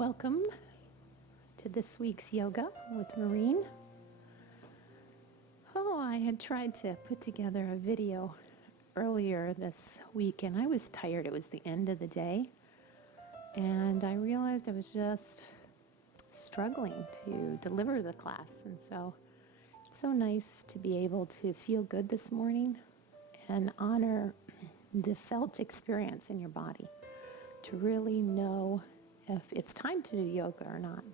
Welcome to this week's yoga with Maureen. I had tried to put together a video earlier this week and I was tired. It was the end of the day and I realized I was just struggling to deliver the class, and so it's so nice to be able to feel good this morning and honor the felt experience in your body, to really know if it's time to do yoga or not.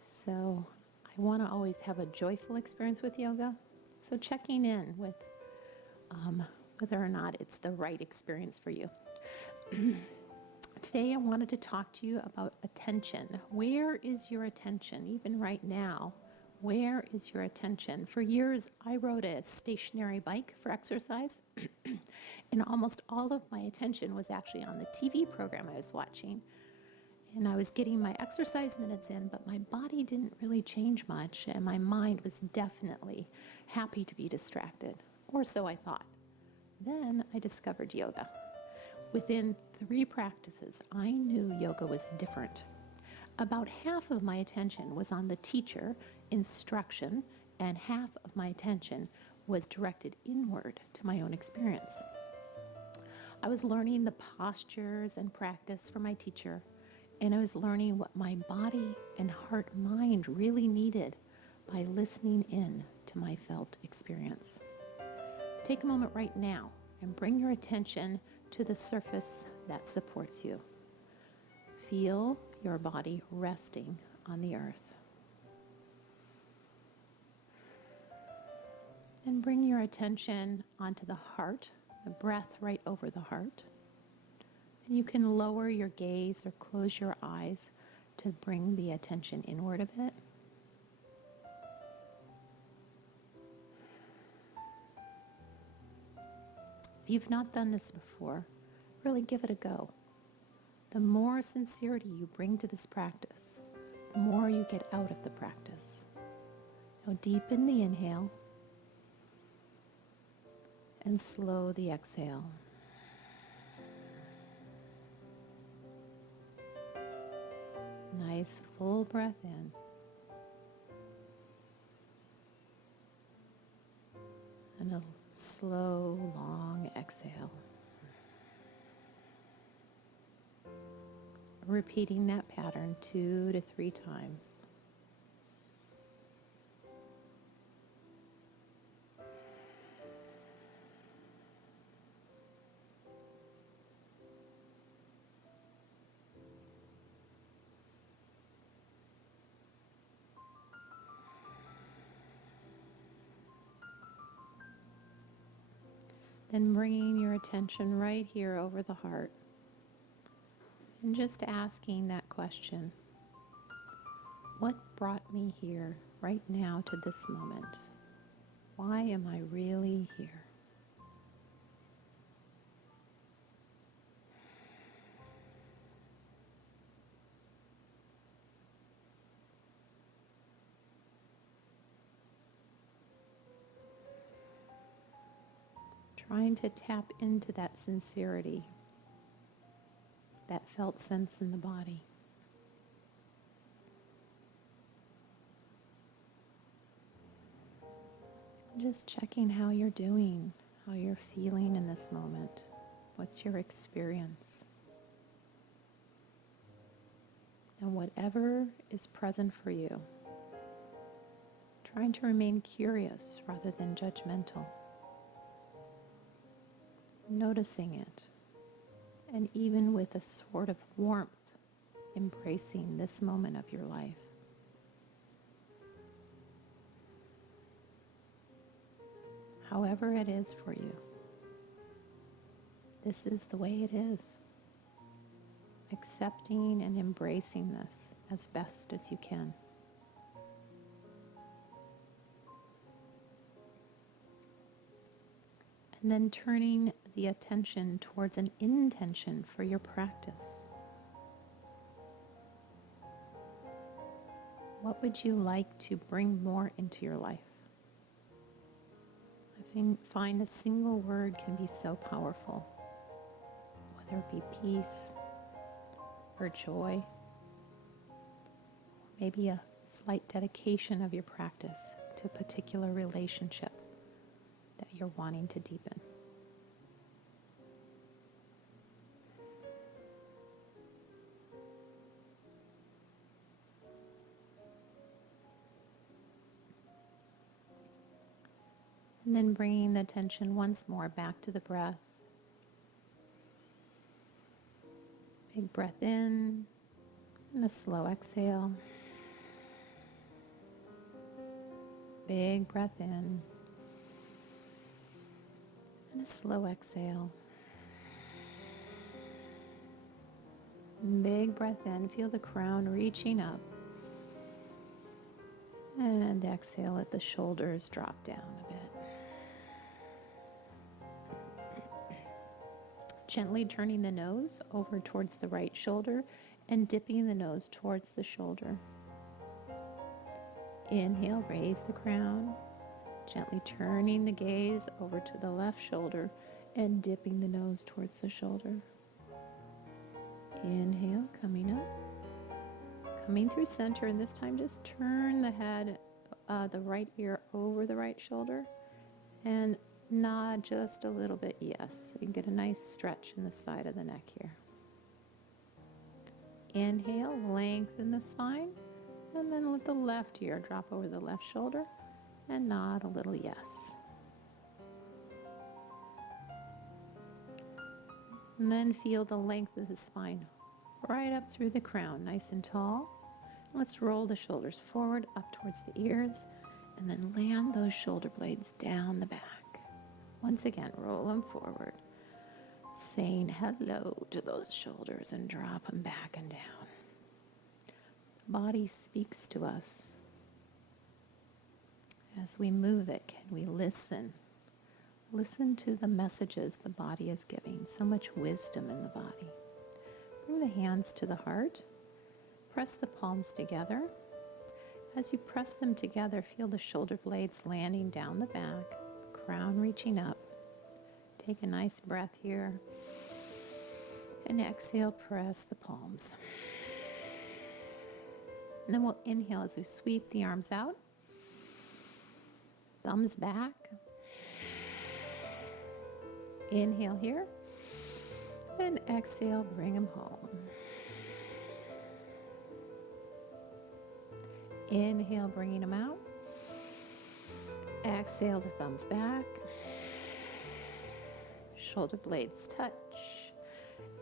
So I want to always have a joyful experience with yoga. So checking in with whether or not it's the right experience for you. Today I wanted to talk to you about attention. Where is your attention? Even right now, where is your attention? For years, I rode a stationary bike for exercise, and almost all of my attention was actually on the TV program I was watching. And I was getting my exercise minutes in, but my body didn't really change much, and my mind was definitely happy to be distracted, or so I thought. Then I discovered yoga. Within 3 practices, I knew yoga was different. About half of my attention was on the teacher, instruction, and half of my attention was directed inward to my own experience. I was learning the postures and practice from my teacher, and I was learning what my body and heart-mind really needed by listening in to my felt experience. Take a moment right now and bring your attention to the surface that supports you. Feel your body resting on the earth. Then bring your attention onto the heart, the breath right over the heart. And you can lower your gaze or close your eyes to bring the attention inward a bit. If you've not done this before, really give it a go. The more sincerity you bring to this practice, the more you get out of the practice. Now deepen the inhale and slow the exhale. Nice full breath in. And a slow, long exhale. Repeating that pattern 2 to 3 times. Then bringing your attention right here over the heart and just asking that question, what brought me here right now to this moment? Why am I really here? Trying to tap into that sincerity, that felt sense in the body. Just checking how you're doing, how you're feeling in this moment. What's your experience? And whatever is present for you, trying to remain curious rather than judgmental. Noticing it, and even with a sort of warmth, embracing this moment of your life. However it is for you, this is the way it is. Accepting and embracing this as best as you can. And then turning the attention towards an intention for your practice. What would you like to bring more into your life? I find a single word can be so powerful, whether it be peace or joy maybe a slight dedication of your practice to a particular relationship that you're wanting to deepen. And then bringing the attention once more back to the breath. Big breath in and a slow exhale. Big breath in and a slow exhale. Big breath in, feel the crown reaching up. And exhale, let the shoulders drop down a bit. Gently turning the nose over towards the right shoulder and dipping the nose towards the shoulder. Inhale, raise the crown. Gently turning the gaze over to the left shoulder and dipping the nose towards the shoulder. Inhale, coming up. Coming through center, and this time just turn the head, the right ear over the right shoulder and nod just a little bit, yes. So you can get a nice stretch in the side of the neck here. Inhale, lengthen the spine, and then let the left ear drop over the left shoulder and nod a little yes. And then feel the length of the spine right up through the crown, nice and tall. Let's roll the shoulders forward, up towards the ears, and then land those shoulder blades down the back. Once again, roll them forward, saying hello to those shoulders and drop them back and down. The body speaks to us. As we move it, can we listen? Listen to the messages the body is giving. So much wisdom in the body. Bring the hands to the heart. Press the palms together. As you press them together, feel the shoulder blades landing down the back, the crown reaching up. Take a nice breath here. And exhale, press the palms. And then we'll inhale as we sweep the arms out. Thumbs back. Inhale here. And exhale, bring them home. Inhale, bringing them out. Exhale, the thumbs back. Shoulder blades touch.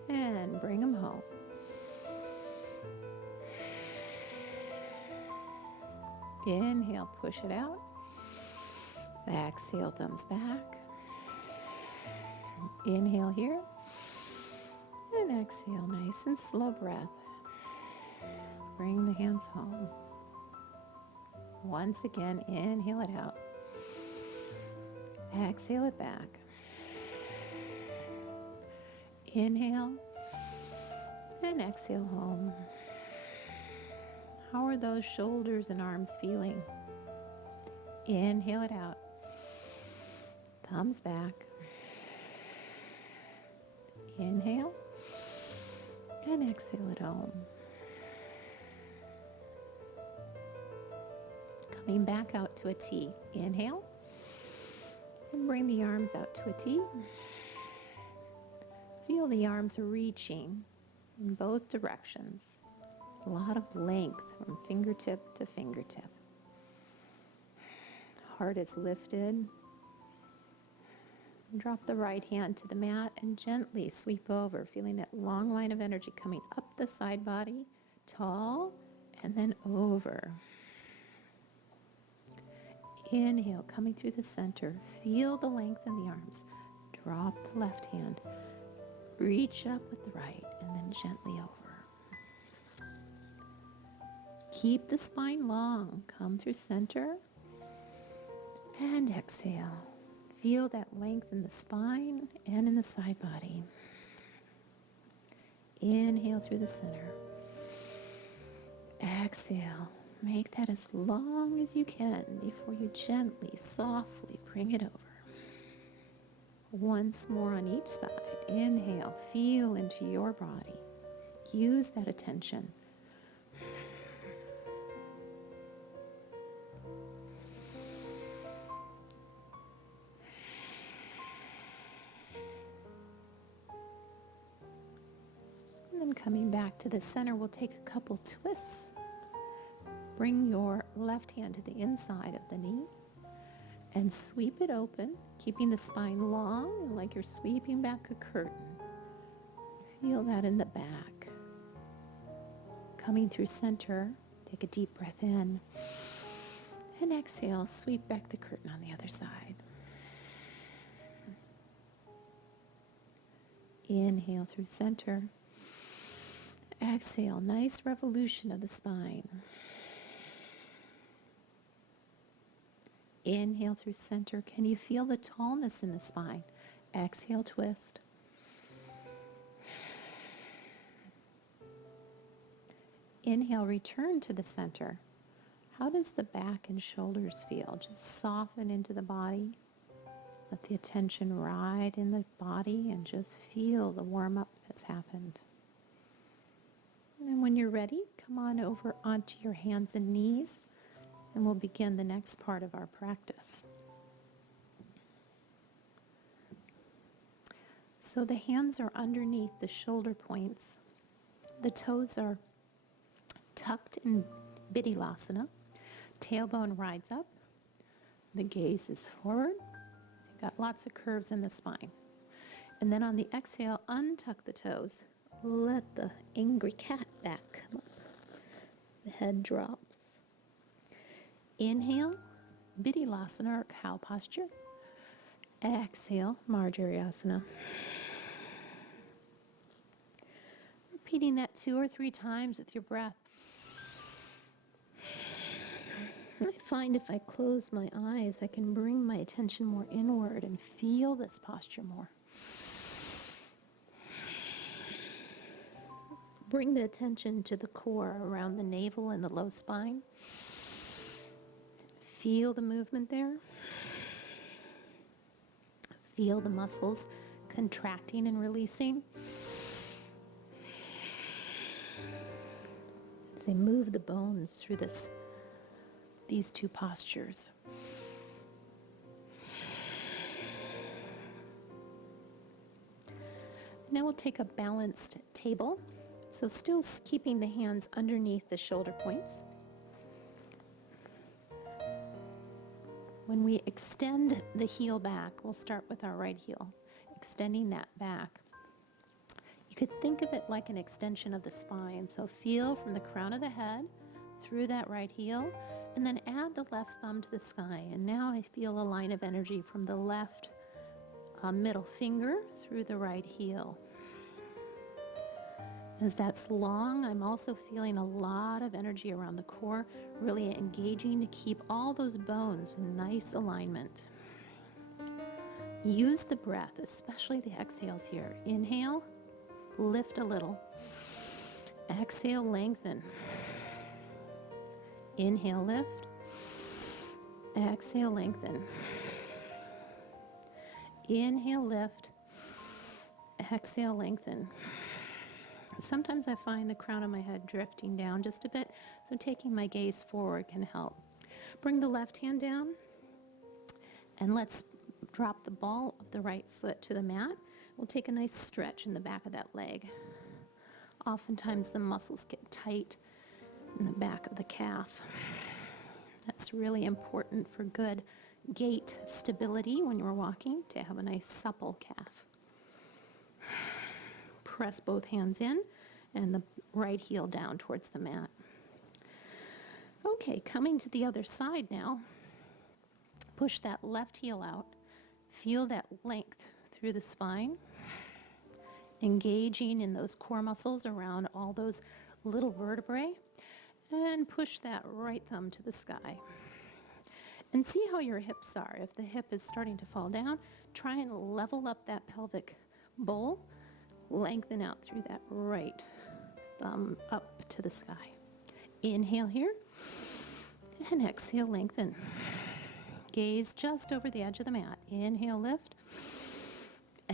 And bring them home. Inhale, push it out. Exhale, thumbs back. Inhale here. And exhale, nice and slow breath. Bring the hands home. Once again, inhale it out. Exhale it back. Inhale and exhale home. How are those shoulders and arms feeling? Inhale it out. Thumbs back. Inhale and exhale it home. Coming back out to a T. Inhale and bring the arms out to a T. Feel the arms reaching in both directions. A lot of length from fingertip to fingertip. Heart is lifted. Drop the right hand to the mat and gently sweep over, feeling that long line of energy coming up the side body, tall, and then over. Inhale, coming through the center. Feel the length in the arms. Drop the left hand. Reach up with the right and then gently over. Keep the spine long. Come through center and exhale. Feel that length in the spine and in the side body. Inhale through the center. Exhale. Make that as long as you can before you gently, softly bring it over. Once more on each side. Inhale, feel into your body. Use that attention. Coming back to the center, we'll take a couple twists. Bring your left hand to the inside of the knee and sweep it open, keeping the spine long and like you're sweeping back a curtain. Feel that in the back. Coming through center, take a deep breath in and exhale, sweep back the curtain on the other side. Inhale through center. Exhale, nice revolution of the spine. Inhale through center. Can you feel the tallness in the spine? Exhale, twist. Inhale, return to the center. How does the back and shoulders feel? Just soften into the body. Let the attention ride in the body and just feel the warm-up that's happened. And when you're ready, come on over onto your hands and knees, and we'll begin the next part of our practice. So the hands are underneath the shoulder points. The toes are tucked in Vidyalasana. Tailbone rides up. The gaze is forward. You've got lots of curves in the spine. And then on the exhale, untuck the toes. Let the angry cat back come up. The head drops. Inhale, Vidyalasana or cow posture. Exhale, Marjarasana. Repeating that 2 or 3 times with your breath. I find if I close my eyes, I can bring my attention more inward and feel this posture more. Bring the attention to the core around the navel and the low spine. Feel the movement there. Feel the muscles contracting and releasing. As they move the bones through these 2 postures. Now we'll take a balanced table. So still keeping the hands underneath the shoulder points. When we extend the heel back, we'll start with our right heel, extending that back. You could think of it like an extension of the spine. So feel from the crown of the head through that right heel, and then add the left thumb to the sky. And now I feel a line of energy from the left middle finger through the right heel. As that's long, I'm also feeling a lot of energy around the core, really engaging to keep all those bones in nice alignment. Use the breath, especially the exhales here. Inhale, lift a little. Exhale, lengthen. Inhale, lift. Exhale, lengthen. Inhale, lift. Exhale, lengthen. Sometimes I find the crown of my head drifting down just a bit, so taking my gaze forward can help. Bring the left hand down, and let's drop the ball of the right foot to the mat. We'll take a nice stretch in the back of that leg. Oftentimes the muscles get tight in the back of the calf. That's really important for good gait stability when you're walking, to have a nice supple calf. Press both hands in and the right heel down towards the mat. Okay, coming to the other side now. Push that left heel out. Feel that length through the spine. Engaging in those core muscles around all those little vertebrae. And push that right thumb to the sky. And see how your hips are. If the hip is starting to fall down, try and level up that pelvic bowl. Lengthen out through that right thumb up to the sky. Inhale here, and exhale, lengthen. Gaze just over the edge of the mat. Inhale, lift.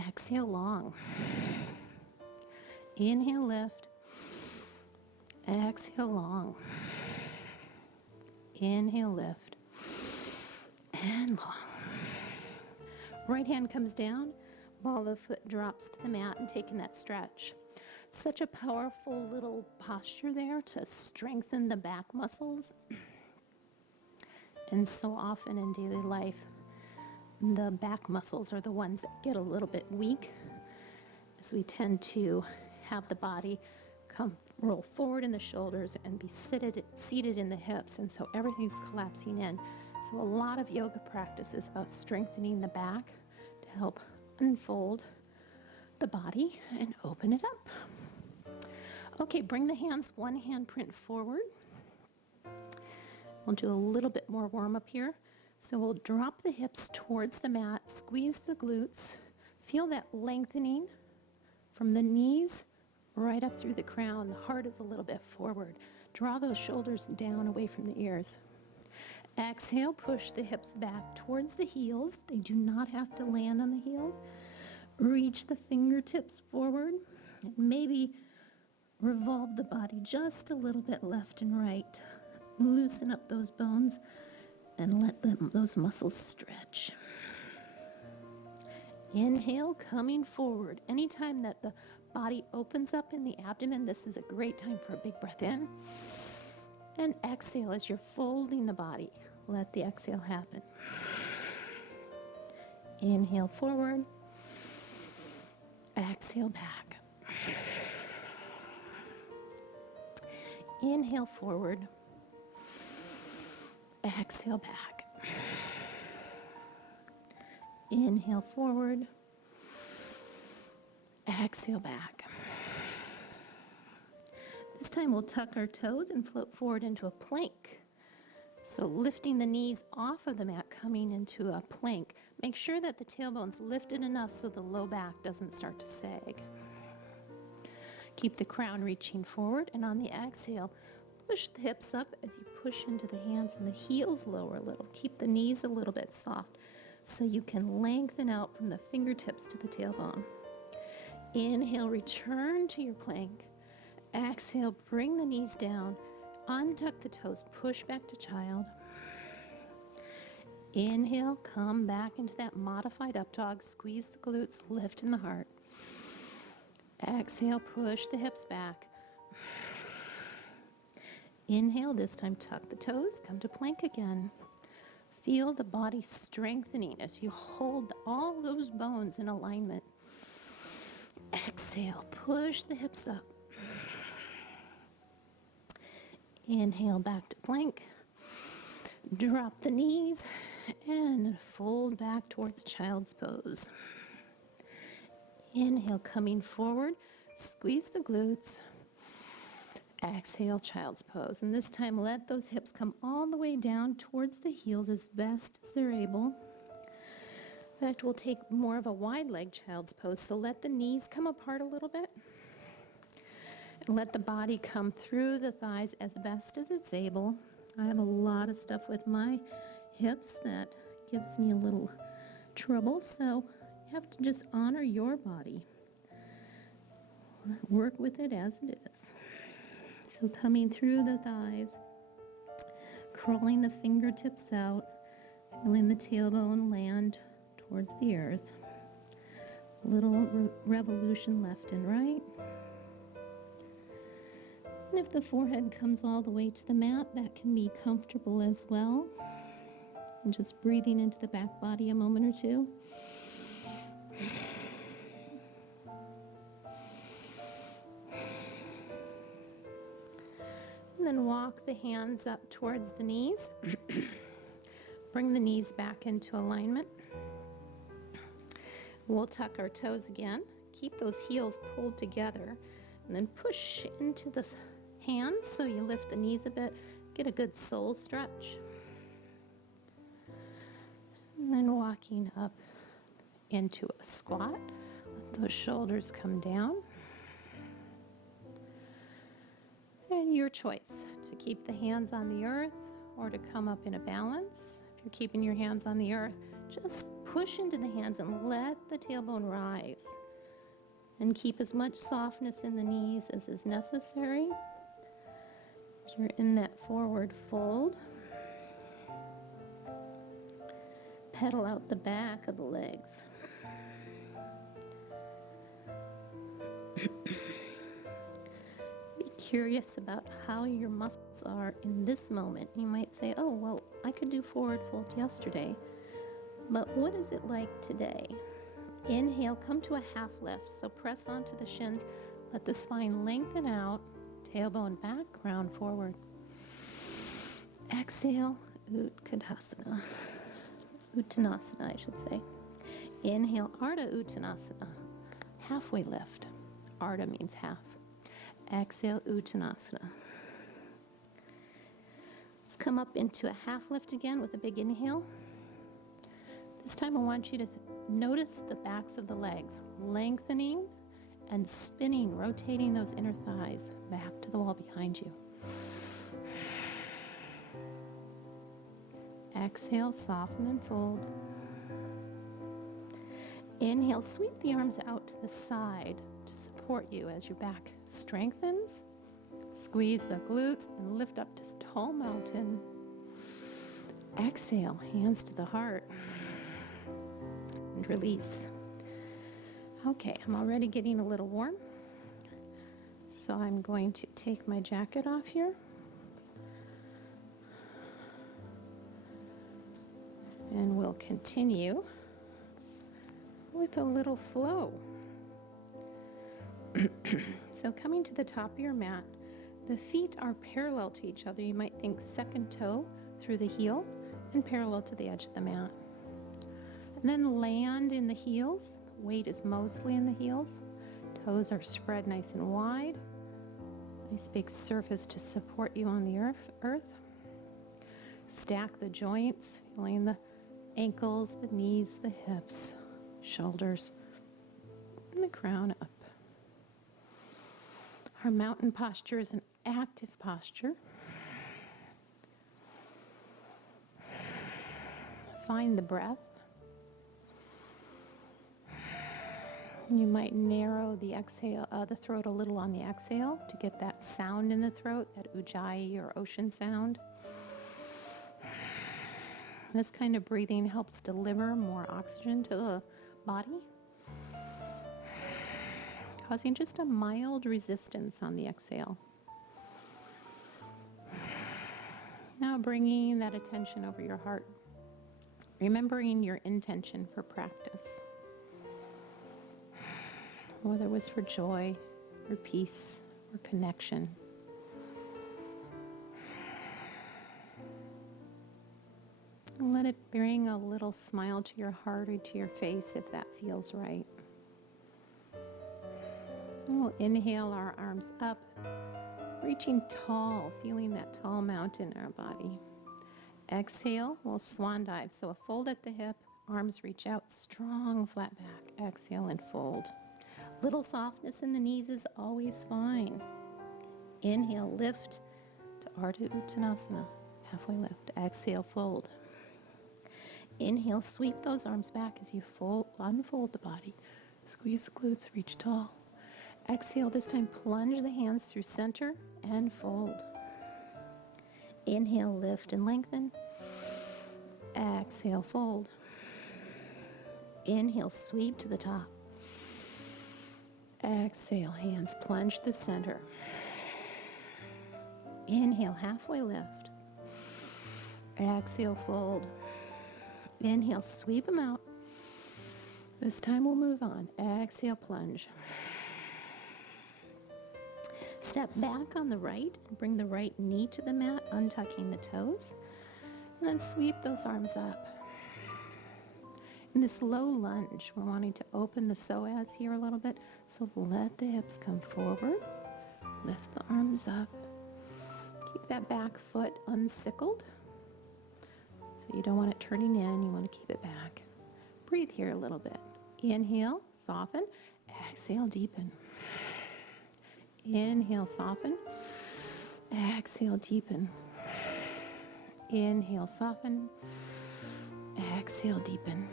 Exhale, long. Inhale, lift. Exhale, long. Inhale, lift. And long. Right hand comes down. Ball of the foot drops to the mat and taking that stretch. Such a powerful little posture there to strengthen the back muscles. And so often in daily life, the back muscles are the ones that get a little bit weak, as we tend to have the body roll forward in the shoulders and be seated in the hips, and so everything's collapsing in. So a lot of yoga practice is about strengthening the back to help unfold the body and open it up. Okay, bring the hands one handprint forward. We'll do a little bit more warm up here. So we'll drop the hips towards the mat, squeeze the glutes, feel that lengthening from the knees right up through the crown. The heart is a little bit forward. Draw those shoulders down away from the ears. Exhale, push the hips back towards the heels. They do not have to land on the heels. Reach the fingertips forward and maybe revolve the body just a little bit left and right. Loosen up those bones and let those muscles stretch. Inhale, coming forward. Anytime that the body opens up in the abdomen, this is a great time for a big breath in. And exhale as you're folding the body. Let the exhale happen. Inhale forward. Exhale back. Inhale forward. Exhale back. Inhale forward. Exhale back. This time we'll tuck our toes and float forward into a plank. So lifting the knees off of the mat, coming into a plank. Make sure that the tailbone's lifted enough so the low back doesn't start to sag. Keep the crown reaching forward, and on the exhale, push the hips up as you push into the hands and the heels lower a little. Keep the knees a little bit soft so you can lengthen out from the fingertips to the tailbone. Inhale, return to your plank. Exhale, bring the knees down. Untuck the toes, push back to child. Inhale, come back into that modified up dog. Squeeze the glutes, lift in the heart. Exhale, push the hips back. Inhale, this time tuck the toes, come to plank again. Feel the body strengthening as you hold all those bones in alignment. Exhale, push the hips up. Inhale, back to plank. Drop the knees and fold back towards child's pose. Inhale, coming forward, squeeze the glutes. Exhale, child's pose. And this time, let those hips come all the way down towards the heels as best as they're able. In fact, we'll take more of a wide leg child's pose. So let the knees come apart a little bit. And let the body come through the thighs as best as it's able. I have a lot of stuff with my hips that gives me a little trouble. So you have to just honor your body. Work with it as it is. So coming through the thighs, crawling the fingertips out, feeling the tailbone land towards the earth. Little revolution left and right. And if the forehead comes all the way to the mat, that can be comfortable as well. And just breathing into the back body a moment or two. And then walk the hands up towards the knees. Bring the knees back into alignment. We'll tuck our toes again. Keep those heels pulled together. And then push into the hands so you lift the knees a bit. Get a good soul stretch. And then walking up into a squat. Let those shoulders come down. And your choice to keep the hands on the earth or to come up in a balance. If you're keeping your hands on the earth, just push into the hands and let the tailbone rise. And keep as much softness in the knees as is necessary. As you're in that forward fold. Pedal out the back of the legs. curious about how your muscles are in this moment. You might say, oh, well, I could do forward fold yesterday, but what is it like today? Inhale, come to a half lift. So press onto the shins, let the spine lengthen out, tailbone back, ground forward. Exhale, Uttanasana. Uttanasana, I should say. Inhale, Ardha Uttanasana. Halfway lift. Ardha means half. Exhale, Uttanasana. Let's come up into a half lift again with a big inhale. This time I want you to notice the backs of the legs, lengthening and spinning, rotating those inner thighs back to the wall behind you. Exhale, soften and fold. Inhale, sweep the arms out to the side to support you as your back strengthens. Squeeze the glutes and lift up to tall mountain. Exhale, hands to the heart. And release. Okay, I'm already getting a little warm. So I'm going to take my jacket off here. And we'll continue with a little flow. So coming to the top of your mat, the feet are parallel to each other. You might think second toe through the heel and parallel to the edge of the mat. And then land in the heels. Weight is mostly in the heels. Toes are spread nice and wide. Nice big surface to support you on the earth. Stack the joints, feeling the ankles, the knees, the hips, shoulders, and the crown up. Our mountain posture is an active posture. Find the breath. You might narrow the exhale, the throat a little on the exhale to get that sound in the throat, that ujjayi or ocean sound. This kind of breathing helps deliver more oxygen to the body, causing just a mild resistance on the exhale. Now bringing that attention over your heart, remembering your intention for practice. Whether it was for joy, or peace, or connection. And let it bring a little smile to your heart or to your face if that feels right. And we'll inhale our arms up, reaching tall, feeling that tall mountain in our body. Exhale, we'll swan dive. So a fold at the hip, arms reach out, strong flat back. Exhale and fold. Little softness in the knees is always fine. Inhale, lift to Ardha Uttanasana, halfway lift. Exhale, fold. Inhale, sweep those arms back as you unfold the body. Squeeze the glutes, reach tall. Exhale, this time plunge the hands through center and fold. Inhale, lift and lengthen. Exhale, fold. Inhale, sweep to the top. Exhale, hands plunge to the center. Inhale, halfway lift. Exhale, fold. Inhale, sweep them out. This time we'll move on. Exhale, plunge. Step back on the right and bring the right knee to the mat, untucking the toes. And then sweep those arms up. In this low lunge, we're wanting to open the psoas here a little bit. So let the hips come forward. Lift the arms up. Keep that back foot unsickled. So you don't want it turning in. You want to keep it back. Breathe here a little bit. Inhale, soften. Exhale, deepen. Inhale, soften. Exhale, deepen. Inhale, soften. Exhale, deepen.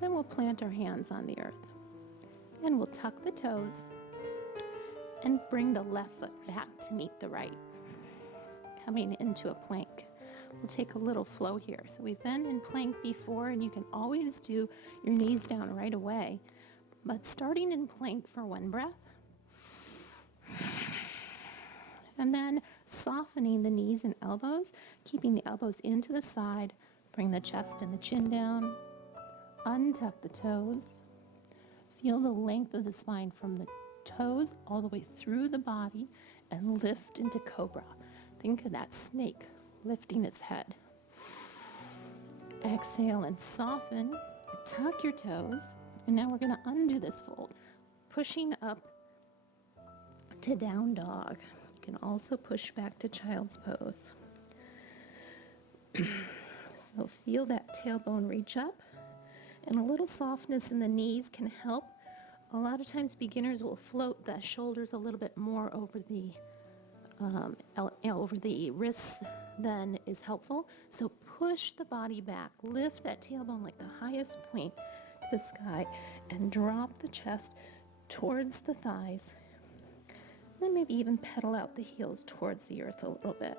Then we'll plant our hands on the earth. And we'll tuck the toes and bring the left foot back to meet the right. Coming into a plank. We'll take a little flow here. So we've been in plank before, and you can always do your knees down right away. But starting in plank for one breath. And then softening the knees and elbows, keeping the elbows into the side. Bring the chest and the chin down. Untuck the toes. Feel the length of the spine from the toes all the way through the body and lift into cobra. Think of that snake lifting its head. Exhale and soften. Tuck your toes. And now we're going to undo this fold, pushing up to down dog. You can also push back to child's pose. So feel that tailbone reach up, and a little softness in the knees can help. A lot of times beginners will float the shoulders a little bit more over the wrists than is helpful. So push the body back, lift that tailbone like the highest point to the sky, and drop the chest towards the thighs. Then maybe even pedal out the heels towards the earth a little bit.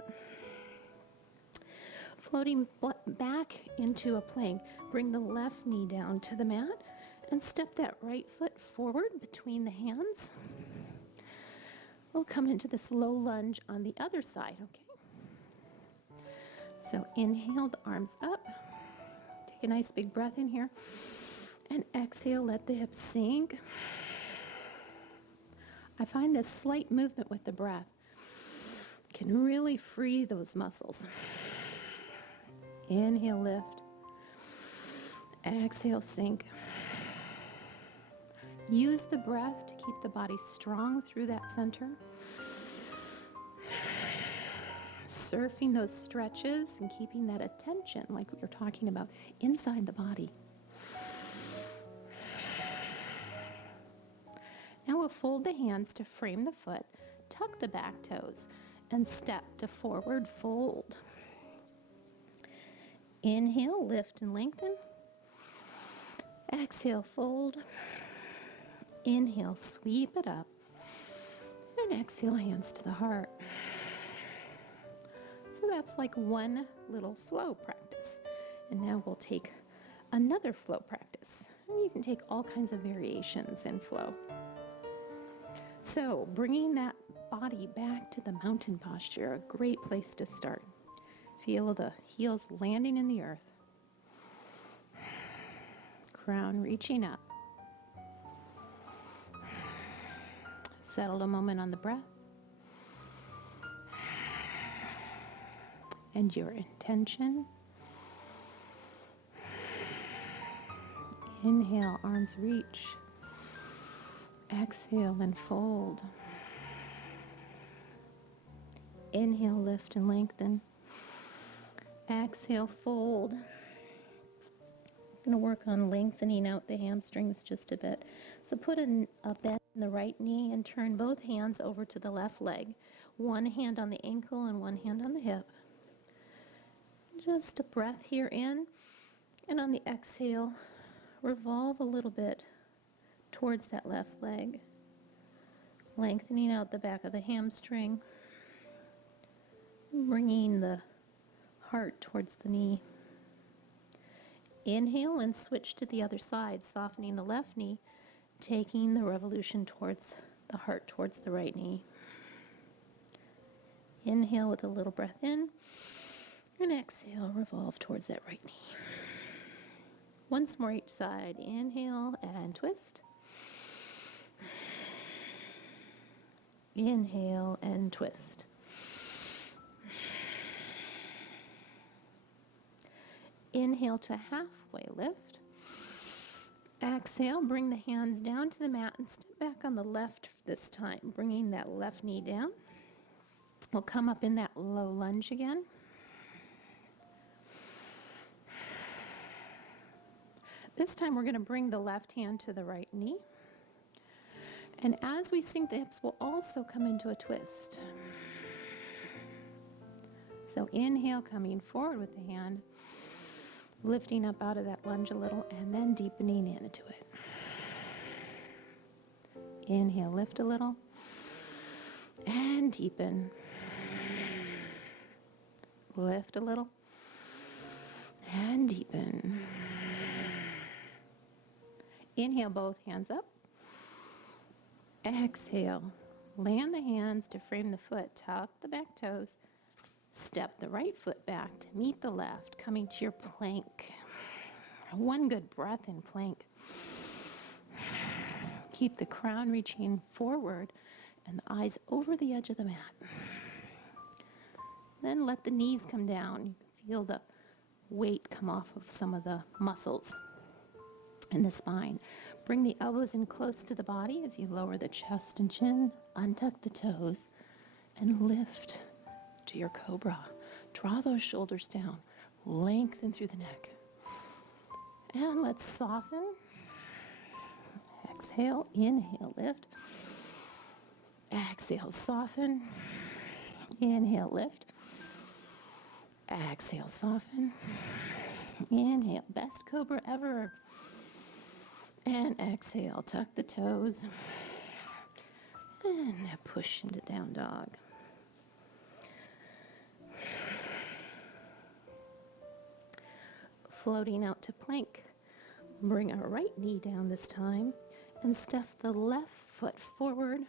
Floating back into a plank, bring the left knee down to the mat and step that right foot forward between the hands. We'll come into this low lunge on the other side, okay? So inhale, the arms up. Take a nice big breath in here. And exhale, let the hips sink. I find this slight movement with the breath can really free those muscles. Inhale, lift. Exhale, sink. Use the breath to keep the body strong through that center. Surfing those stretches and keeping that attention, like we were talking about, inside the body. Now we'll fold the hands to frame the foot, tuck the back toes, and step to forward fold. Inhale, lift and lengthen. Exhale, fold. Inhale, sweep it up. And exhale, hands to the heart. So that's like one little flow practice. And now we'll take another flow practice. And you can take all kinds of variations in flow. So bringing that body back to the mountain posture, a great place to start. Feel the heels landing in the earth. Crown reaching up. Settle a moment on the breath. And your intention. Inhale, arms reach. Exhale and fold. Inhale, lift and lengthen. Exhale, fold. I'm going to work on lengthening out the hamstrings just a bit. So put a bend in the right knee and turn both hands over to the left leg. One hand on the ankle and one hand on the hip. Just a breath here in, and on the exhale, revolve a little bit towards that left leg, lengthening out the back of the hamstring, bringing the heart towards the knee. Inhale and switch to the other side, softening the left knee, taking the revolution towards the heart, towards the right knee. Inhale with a little breath in, and exhale, revolve towards that right knee. Once more each side. Inhale and twist. Inhale and twist. Inhale to halfway lift. Exhale, bring the hands down to the mat and step back on the left this time, bringing that left knee down. We'll come up in that low lunge again. This time we're going to bring the left hand to the right knee. And as we sink the hips, we'll also come into a twist. So inhale, coming forward with the hand, lifting up out of that lunge a little, and then deepening into it. Inhale, lift a little, and deepen. Lift a little, and deepen. Inhale, both hands up. Exhale, Land the hands to frame the foot. Tuck the back toes. Step the right foot back to meet the left, coming to your plank. One good breath in plank. Keep the crown reaching forward and the eyes over the edge of the mat. Then let the knees come down. You can feel the weight come off of some of the muscles in the spine. Bring the elbows in close to the body as you lower the chest and chin. Untuck the toes and lift to your cobra. Draw those shoulders down. Lengthen through the neck. And let's soften. Exhale, inhale, lift. Exhale, soften. Inhale, lift. Exhale, soften. Inhale, best cobra ever. And exhale, tuck the toes. And push into down dog. Floating out to plank. Bring our right knee down this time and step the left foot forward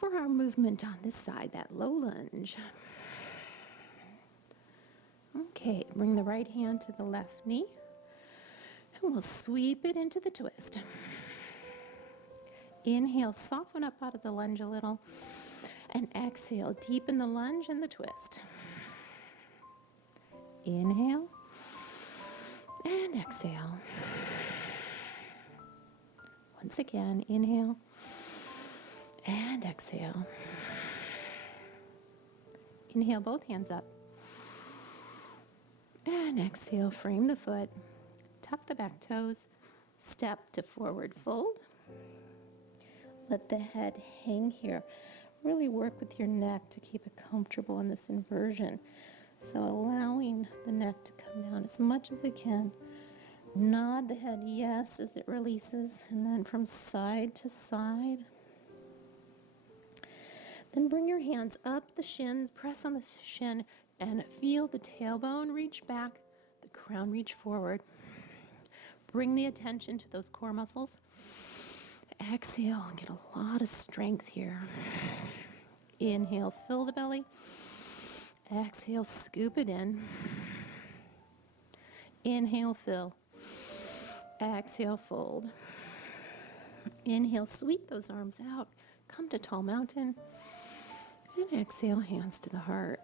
for our movement on this side, that low lunge. Okay, bring the right hand to the left knee and we'll sweep it into the twist. Inhale, soften up out of the lunge a little, and exhale, deepen the lunge and the twist. Inhale and exhale. Once again, inhale and exhale. Inhale, both hands up. And exhale, frame the foot. Tuck the back toes. Step to forward fold. Let the head hang here. Really work with your neck to keep it comfortable in this inversion. So allowing the neck to come down as much as we can. Nod the head yes as it releases, and then from side to side. Then bring your hands up the shins, press on the shin, and feel the tailbone reach back, the crown reach forward. Bring the attention to those core muscles. Exhale, get a lot of strength here. Inhale, fill the belly. Exhale, scoop it in. Inhale, fill. Exhale, fold. Inhale, sweep those arms out. Come to tall mountain. And exhale, hands to the heart.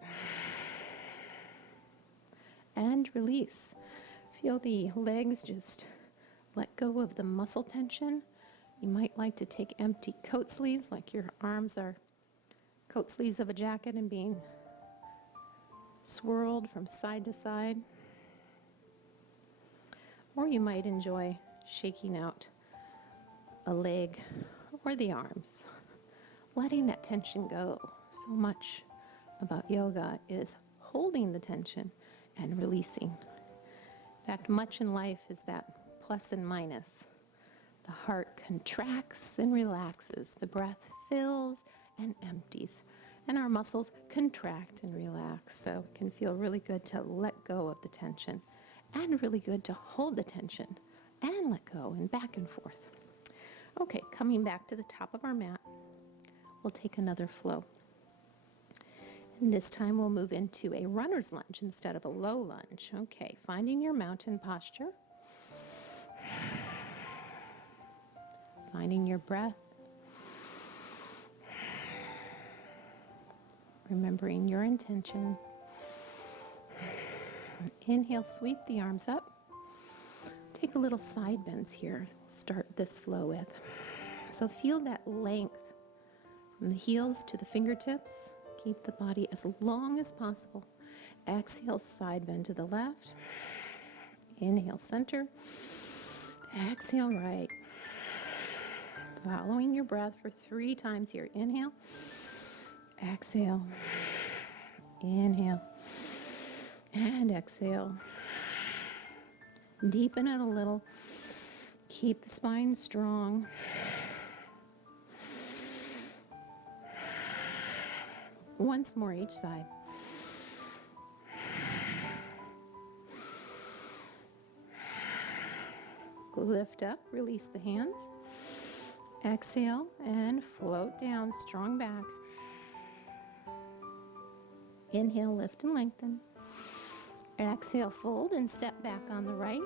And release. Feel the legs just let go of the muscle tension. You might like to take empty coat sleeves, like your arms are coat sleeves of a jacket and being swirled from side to side. Or you might enjoy shaking out a leg or the arms, letting that tension go. So much about yoga is holding the tension and releasing. In fact, much in life is that plus and minus. The heart contracts and relaxes. The breath fills and empties. And our muscles contract and relax. So it can feel really good to let go of the tension and really good to hold the tension and let go and back and forth. Okay, coming back to the top of our mat, we'll take another flow. And this time we'll move into a runner's lunge instead of a low lunge. Okay, finding your mountain posture. Finding your breath. Remembering your intention. Inhale, sweep the arms up. Take a little side bends here. Start this flow with. So feel that length from the heels to the fingertips. Keep the body as long as possible. Exhale, side bend to the left. Inhale, center. Exhale, right. Following your breath for 3 times here. Inhale. Exhale. Inhale. And exhale. Deepen it a little. Keep the spine strong. Once more each side. Lift up, release the hands. Exhale and float down, strong back. Inhale, lift and lengthen. Exhale, fold and step back on the right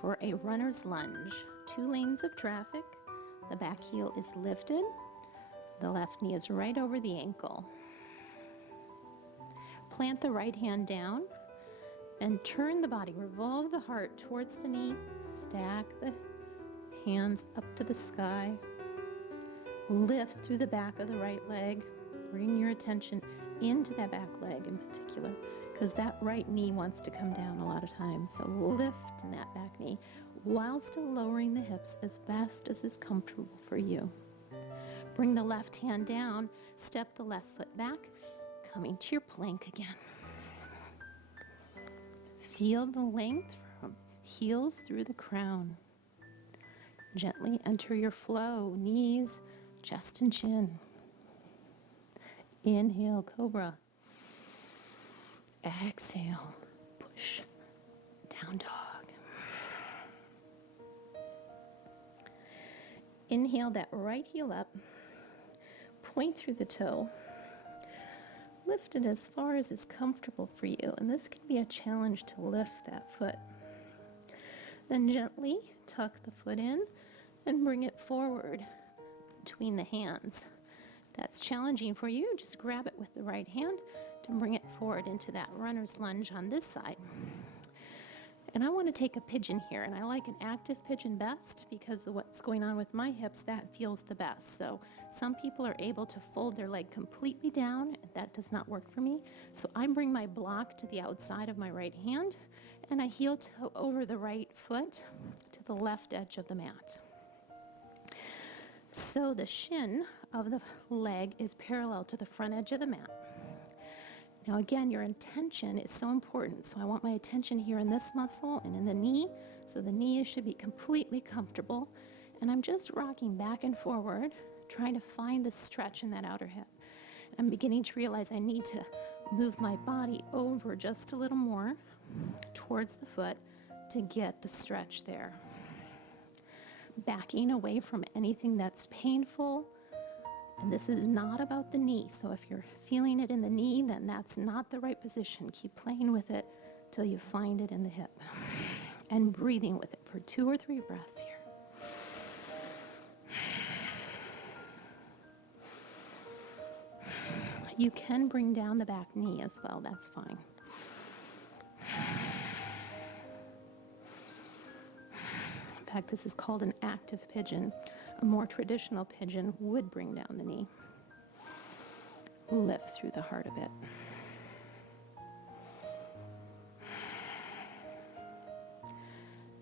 for a runner's lunge. 2 lanes of traffic. The back heel is lifted. The left knee is right over the ankle. Plant the right hand down and turn the body. Revolve the heart towards the knee. Stack the hands up to the sky. Lift through the back of the right leg. Bring your attention into that back leg in particular, because that right knee wants to come down a lot of times. So lift in that back knee while still lowering the hips as best as is comfortable for you. Bring the left hand down, step the left foot back, coming to your plank again. Feel the length from heels through the crown. Gently enter your flow, knees, chest and chin. Inhale, cobra. Exhale, push, down dog. Inhale that right heel up, point through the toe, lift it as far as is comfortable for you, and this can be a challenge to lift that foot. Then gently tuck the foot in and bring it forward between the hands. That's challenging for you, just grab it with the right hand to bring it forward into that runner's lunge on this side. And I want to take a pigeon here, and I like an active pigeon best because of what's going on with my hips, that feels the best. So some people are able to fold their leg completely down. That does not work for me. So I bring my block to the outside of my right hand, and I heel toe over the right foot to the left edge of the mat. So the shin of the leg is parallel to the front edge of the mat. Now again, your intention is so important. So I want my attention here in this muscle and in the knee. So the knee should be completely comfortable. And I'm just rocking back and forward, trying to find the stretch in that outer hip. I'm beginning to realize I need to move my body over just a little more towards the foot to get the stretch there. Backing away from anything that's painful. And this is not about the knee. So if you're feeling it in the knee, then that's not the right position. Keep playing with it till you find it in the hip. And breathing with it for 2 or 3 breaths here. You can bring down the back knee as well. That's fine. In fact, this is called an active pigeon. A more traditional pigeon would bring down the knee. Lift through the heart of it.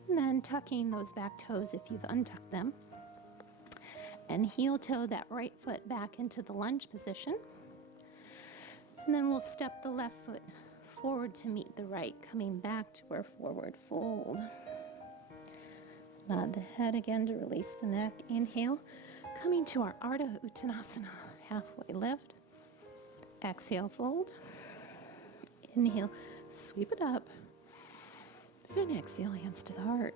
And then tucking those back toes if you've untucked them. And heel toe that right foot back into the lunge position. And then we'll step the left foot forward to meet the right, coming back to our forward fold. Nod the head again to release the neck. Inhale, coming to our Ardha Uttanasana, halfway lift. Exhale, fold. Inhale, sweep it up. And exhale, hands to the heart.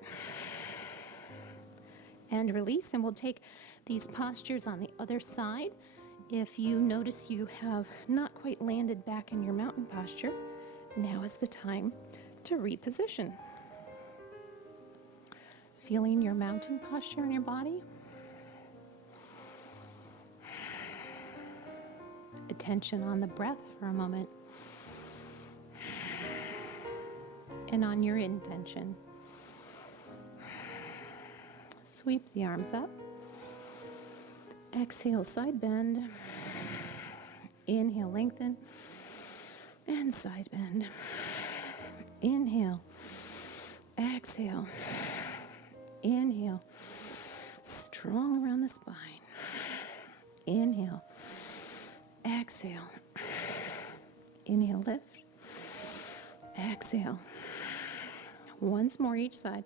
And release, and we'll take these postures on the other side. If you notice you have not quite landed back in your mountain posture, now is the time to reposition. Feeling your mountain posture in your body. Attention on the breath for a moment. And on your intention. Sweep the arms up. Exhale, side bend. Inhale, lengthen. And side bend. Inhale. Exhale. Inhale, strong around the spine. Inhale, exhale. Inhale, lift. Exhale. Once more each side.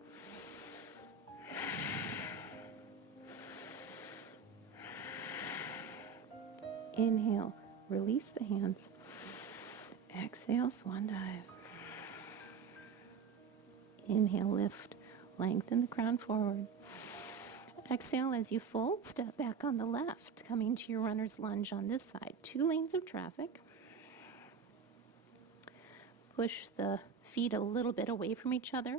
Inhale, release the hands. Exhale, swan dive. Inhale, lift. Lengthen the crown forward. Exhale as you fold, step back on the left, coming to your runner's lunge on this side. 2 lanes of traffic. Push the feet a little bit away from each other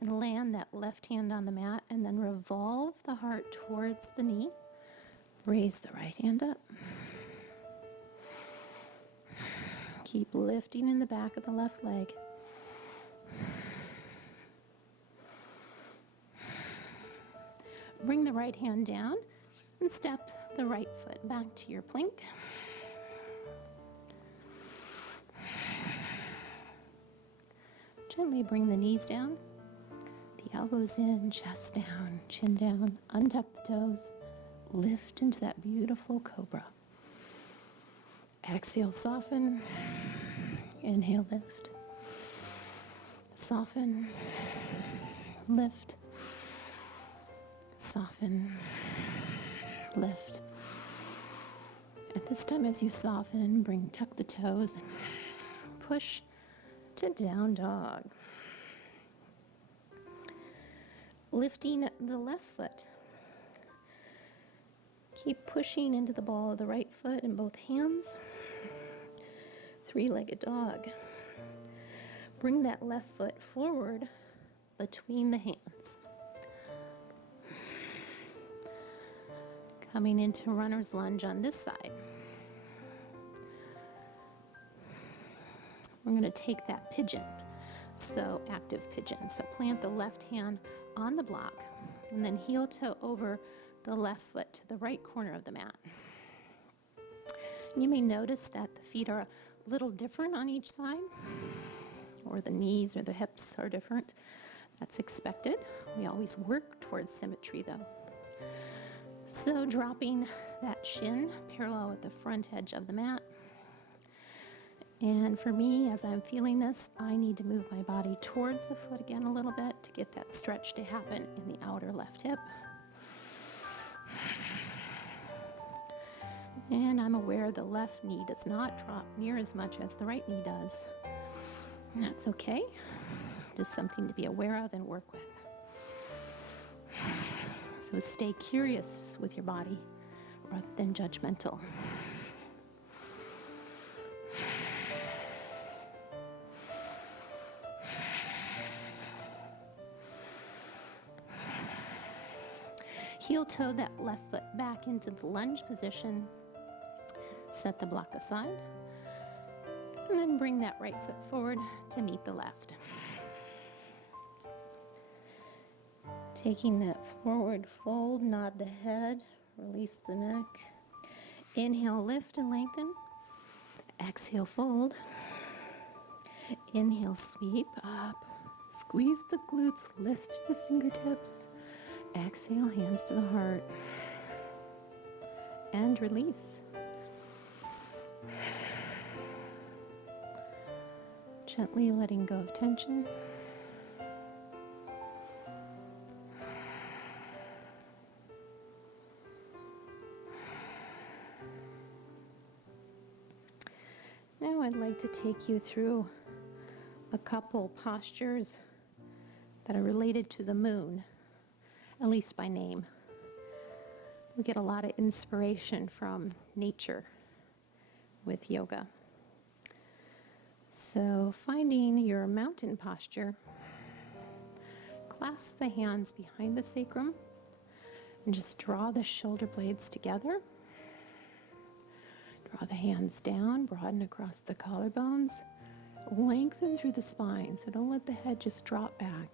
and land that left hand on the mat, and then revolve the heart towards the knee. Raise the right hand up. Keep lifting in the back of the left leg. Bring the right hand down and step the right foot back to your plank. Gently bring the knees down, the elbows in, chest down, chin down, untuck the toes, lift into that beautiful cobra. Exhale, soften, inhale, lift, soften, lift, soften, lift. At this time, as you soften, tuck the toes, push to down dog. Lifting the left foot. Keep pushing into the ball of the right foot in both hands. 3-legged dog. Bring that left foot forward between the hands. Coming into runner's lunge on this side. We're going to take that pigeon, so active pigeon. So plant the left hand on the block and then heel toe over the left foot to the right corner of the mat. You may notice that the feet are a little different on each side, or the knees or the hips are different. That's expected. We always work towards symmetry though. So dropping that shin parallel with the front edge of the mat. And for me, as I'm feeling this, I need to move my body towards the foot again a little bit to get that stretch to happen in the outer left hip. And I'm aware the left knee does not drop near as much as the right knee does. And that's okay. Just something to be aware of and work with. So stay curious with your body rather than judgmental. Heel toe that left foot back into the lunge position. Set the block aside. And then bring that right foot forward to meet the left. Taking that forward fold, nod the head, release the neck. Inhale, lift and lengthen. Exhale, fold. Inhale, sweep up. Squeeze the glutes, lift the fingertips. Exhale, hands to the heart. And release. Gently letting go of tension. Now I'd like to take you through a couple postures that are related to the moon, at least by name. We get a lot of inspiration from nature with yoga. So finding your mountain posture, clasp the hands behind the sacrum and just draw the shoulder blades together. Draw the hands down, broaden across the collarbones, lengthen through the spine, so don't let the head just drop back.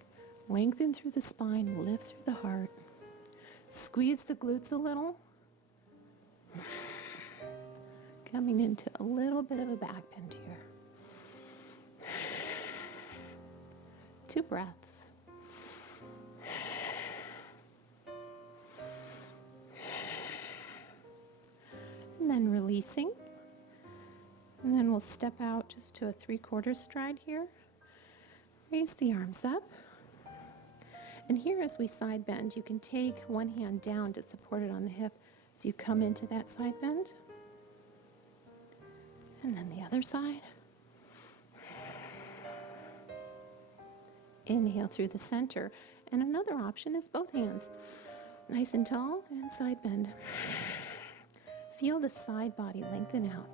Lengthen through the spine, lift through the heart. Squeeze the glutes a little. Coming into a little bit of a back bend here. 2 breaths. And then releasing. And then we'll step out just to a 3/4 stride here. Raise the arms up. And here as we side bend, you can take one hand down to support it on the hip as you come into that side bend. And then the other side. Inhale through the center. And another option is both hands. Nice and tall and side bend. Feel the side body lengthen out.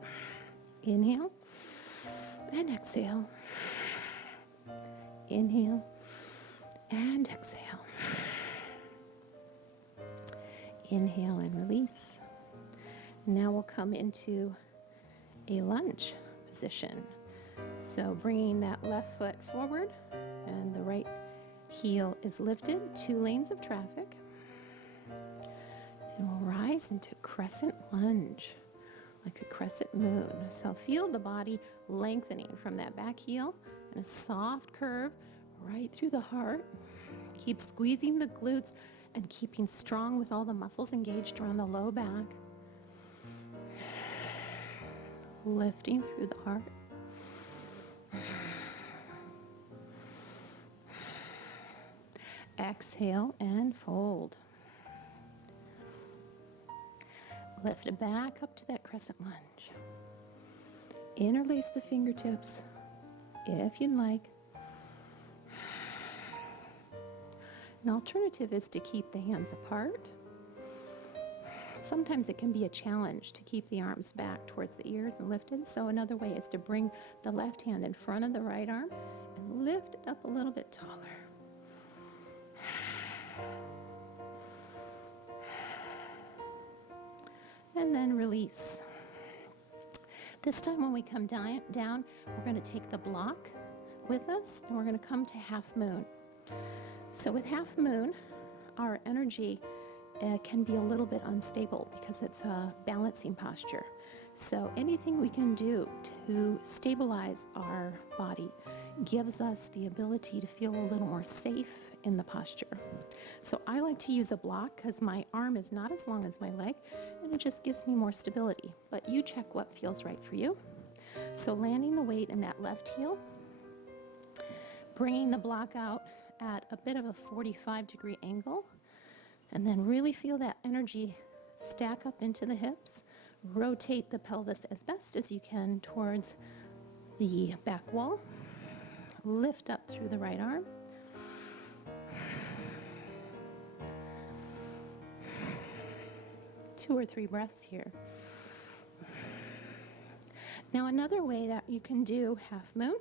Inhale and exhale. Inhale and exhale. Inhale and release. Now we'll come into a lunge position. So bringing that left foot forward and the right heel is lifted, 2 lanes of traffic. And we'll rise into crescent lunge, like a crescent moon. So feel the body lengthening from that back heel and a soft curve right through the heart. Keep squeezing the glutes and keeping strong with all the muscles engaged around the low back. Lifting through the heart. Exhale and fold. Lift it back up to that crescent lunge. Interlace the fingertips if you'd like. An alternative is to keep the hands apart. Sometimes it can be a challenge to keep the arms back towards the ears and lifted. So another way is to bring the left hand in front of the right arm and lift it up a little bit taller. And then release. This time when we come down, we're going to take the block with us and we're going to come to half moon. So with half moon, our energy can be a little bit unstable because it's a balancing posture. So anything we can do to stabilize our body gives us the ability to feel a little more safe in the posture. So I like to use a block because my arm is not as long as my leg and it just gives me more stability. But you check what feels right for you. So landing the weight in that left heel, bringing the block out at a bit of a 45-degree angle, and then really feel that energy stack up into the hips. Rotate the pelvis as best as you can towards the back wall. Lift up through the right arm. Two or three breaths here. Now another way that you can do half moon,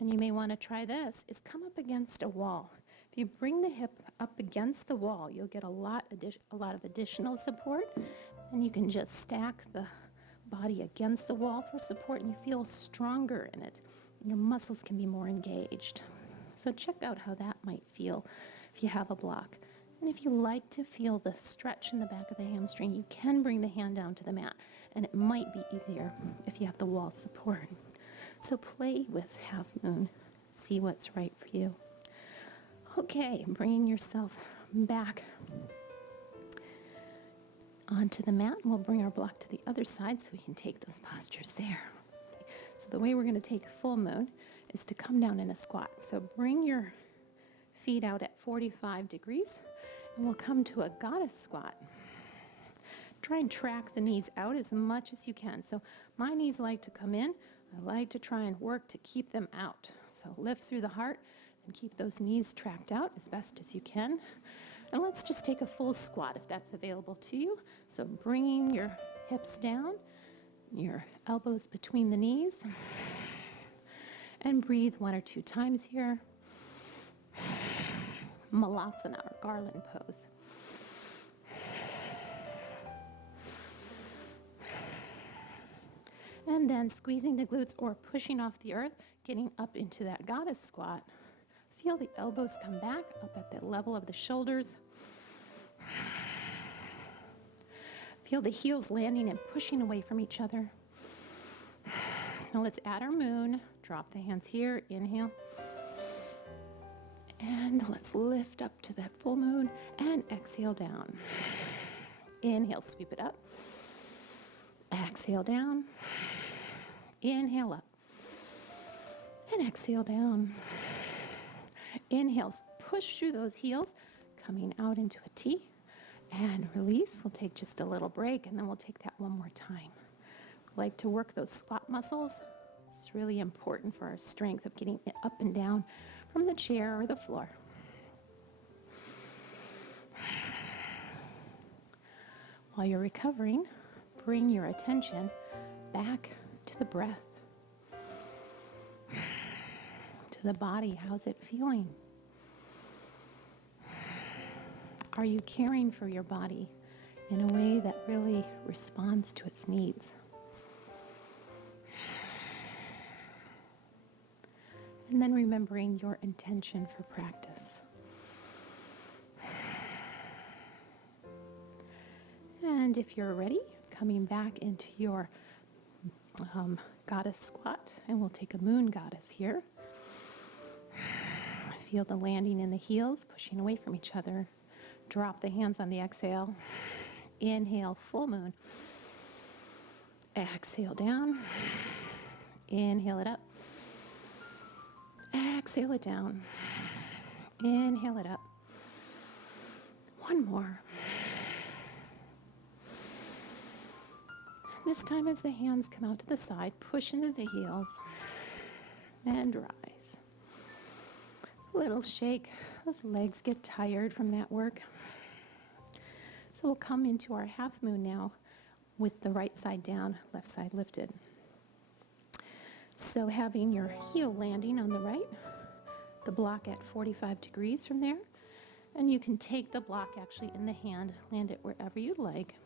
and you may want to try this, is come up against a wall. If you bring the hip up against the wall, you'll get a lot of additional support, and you can just stack the body against the wall for support, and you feel stronger in it. And your muscles can be more engaged. So check out how that might feel if you have a block. And if you like to feel the stretch in the back of the hamstring, you can bring the hand down to the mat, and it might be easier if you have the wall support. So play with half moon. See what's right for you. Okay, bringing yourself back onto the mat. We'll bring our block to the other side so we can take those postures there. So the way we're going to take full moon is to come down in a squat. So bring your feet out at 45 degrees, and we'll come to a goddess squat. Try and track the knees out as much as you can. So my knees like to come in. I like to try and work to keep them out. So lift through the heart and keep those knees tracked out as best as you can. And let's just take a full squat if that's available to you. So bringing your hips down, your elbows between the knees, and breathe 1 or 2 times here. Malasana, or garland pose. And then squeezing the glutes or pushing off the earth, getting up into that goddess squat. Feel the elbows come back up at the level of the shoulders. Feel the heels landing and pushing away from each other. Now let's add our moon. Drop the hands here. Inhale. And let's lift up to that full moon and exhale down. Inhale, sweep it up. Exhale down. Inhale up. And exhale down. Inhales, push through those heels, coming out into a T. And release. We'll take just a little break, and then we'll take that one more time. We like to work those squat muscles. It's really important for our strength of getting it up and down from the chair or the floor. While you're recovering, bring your attention back to the breath, to the body. How's it feeling? Are you caring for your body in a way that really responds to its needs? And then remembering your intention for practice. And if you're ready, coming back into your goddess squat, and we'll take a moon goddess here. Feel the landing in the heels, pushing away from each other. Drop the hands on the exhale. Inhale, full moon. Exhale down. Inhale it up. Exhale it down. Inhale it up. One more. This time as the hands come out to the side, push into the heels and rise. A little shake. Those legs get tired from that work. So we'll come into our half moon now with the right side down, left side lifted. So having your heel landing on the right, the block at 45 degrees from there, and you can take the block actually in the hand, land it wherever you'd like.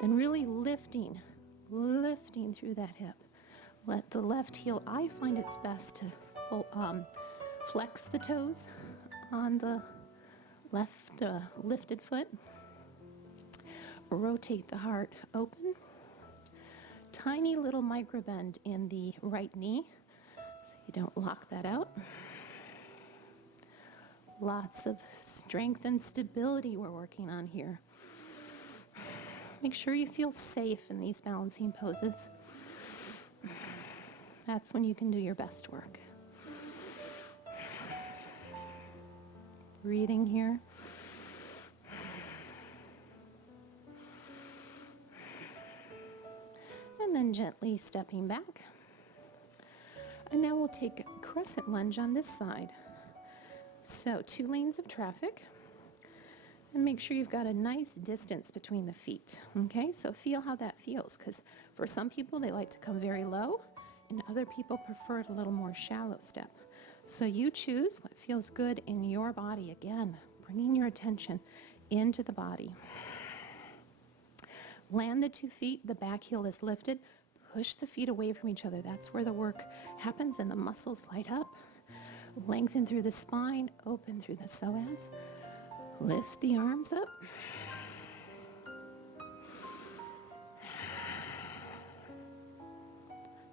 Then really lifting through that hip. Let the left heel, I find it's best to flex the toes on the left lifted foot. Rotate the heart open. Tiny little micro bend in the right knee so you don't lock that out. Lots of strength and stability we're working on here. Make sure you feel safe in these balancing poses. That's when you can do your best work. Breathing here. And then gently stepping back. And now we'll take a crescent lunge on this side. So 2 lanes of traffic. And make sure you've got a nice distance between the feet. Okay, so feel how that feels, because for some people they like to come very low, and other people prefer it a little more shallow step. So you choose what feels good in your body. Again, bringing your attention into the body. Land the 2 feet, the back heel is lifted. Push the feet away from each other. That's where the work happens and the muscles light up. Lengthen through the spine, open through the psoas. Lift the arms up.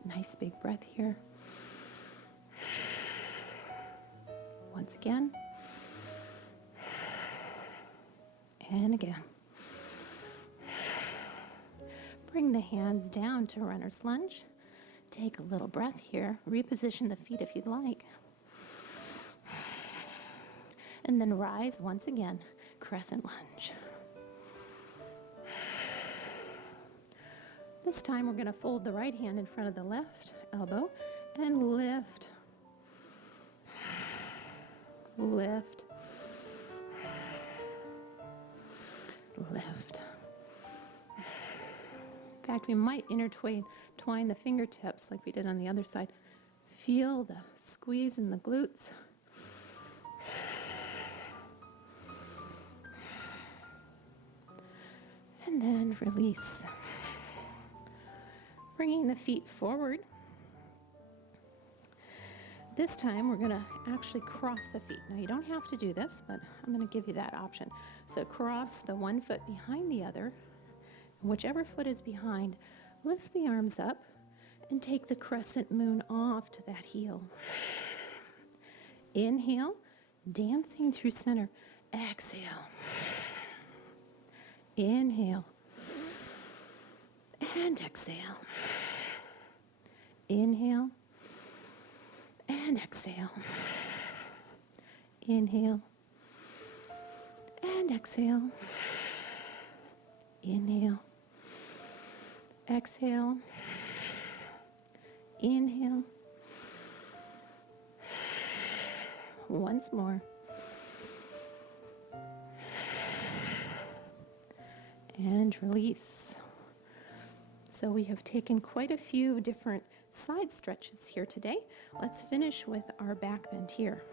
Nice big breath here. Once again. And again. Bring the hands down to runner's lunge. Take a little breath here. Reposition the feet if you'd like. And then rise once again, crescent lunge. This time we're going to fold the right hand in front of the left elbow and lift. Lift. Lift. In fact, we might intertwine the fingertips like we did on the other side. Feel the squeeze in the glutes. And then release. Bringing the feet forward. This time we're going to actually cross the feet. Now you don't have to do this, but I'm going to give you that option. So cross the one foot behind the other. Whichever foot is behind, lift the arms up and take the crescent moon off to that heel. Inhale, dancing through center. Exhale. Inhale. And exhale. Inhale. And exhale. Inhale. And exhale. Inhale. Exhale. Inhale. Once more. and release. So we have taken quite a few different side stretches here today. Let's finish with our back bend here.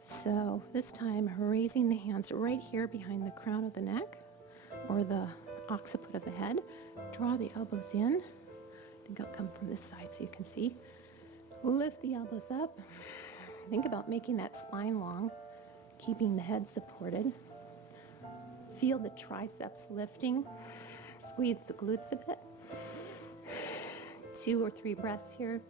So this time, raising the hands right here behind the crown of the neck or the occiput of the head. Draw the elbows in. I think I'll come from this side so you can see. Lift the elbows up. Think about making that spine long, keeping the head supported. Feel the triceps lifting. Squeeze the glutes a bit. 2 or 3 breaths here.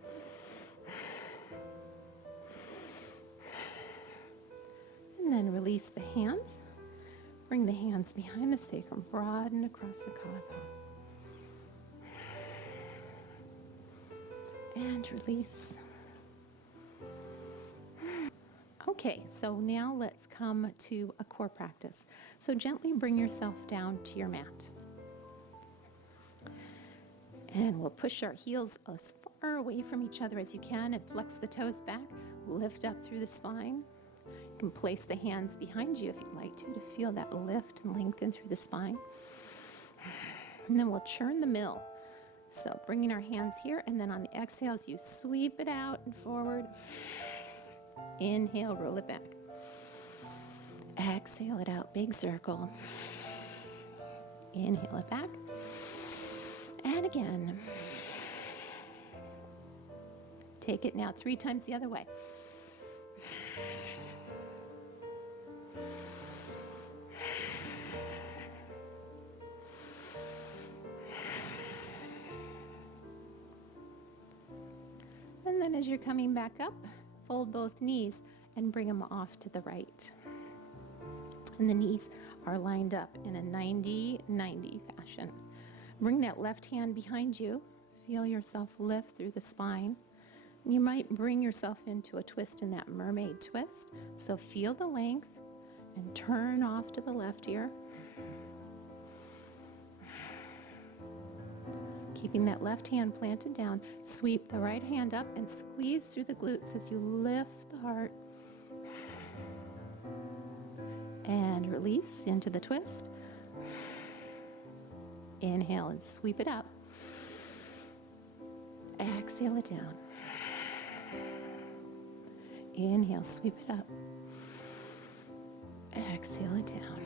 And then release the hands. Bring the hands behind the sacrum, broaden across the collarbone. And release. Okay, so now let's come to a core practice. So gently bring yourself down to your mat. And we'll push our heels as far away from each other as you can and flex the toes back. Lift up through the spine. You can place the hands behind you if you'd like to feel that lift and lengthen through the spine. And then we'll churn the mill. So bringing our hands here, and then on the exhales, you sweep it out and forward. Inhale, roll it back. Exhale it out, big circle. Inhale it back. And again. Take it now 3 times the other way. And then as you're coming back up, fold both knees and bring them off to the right. And the knees are lined up in a 90-90 fashion. Bring that left hand behind you. Feel yourself lift through the spine. You might bring yourself into a twist in that mermaid twist. So feel the length and turn off to the left here. Keeping that left hand planted down, sweep the right hand up and squeeze through the glutes as you lift the heart. And release into the twist. Inhale and sweep it up. Exhale it down. Inhale, sweep it up. Exhale it down.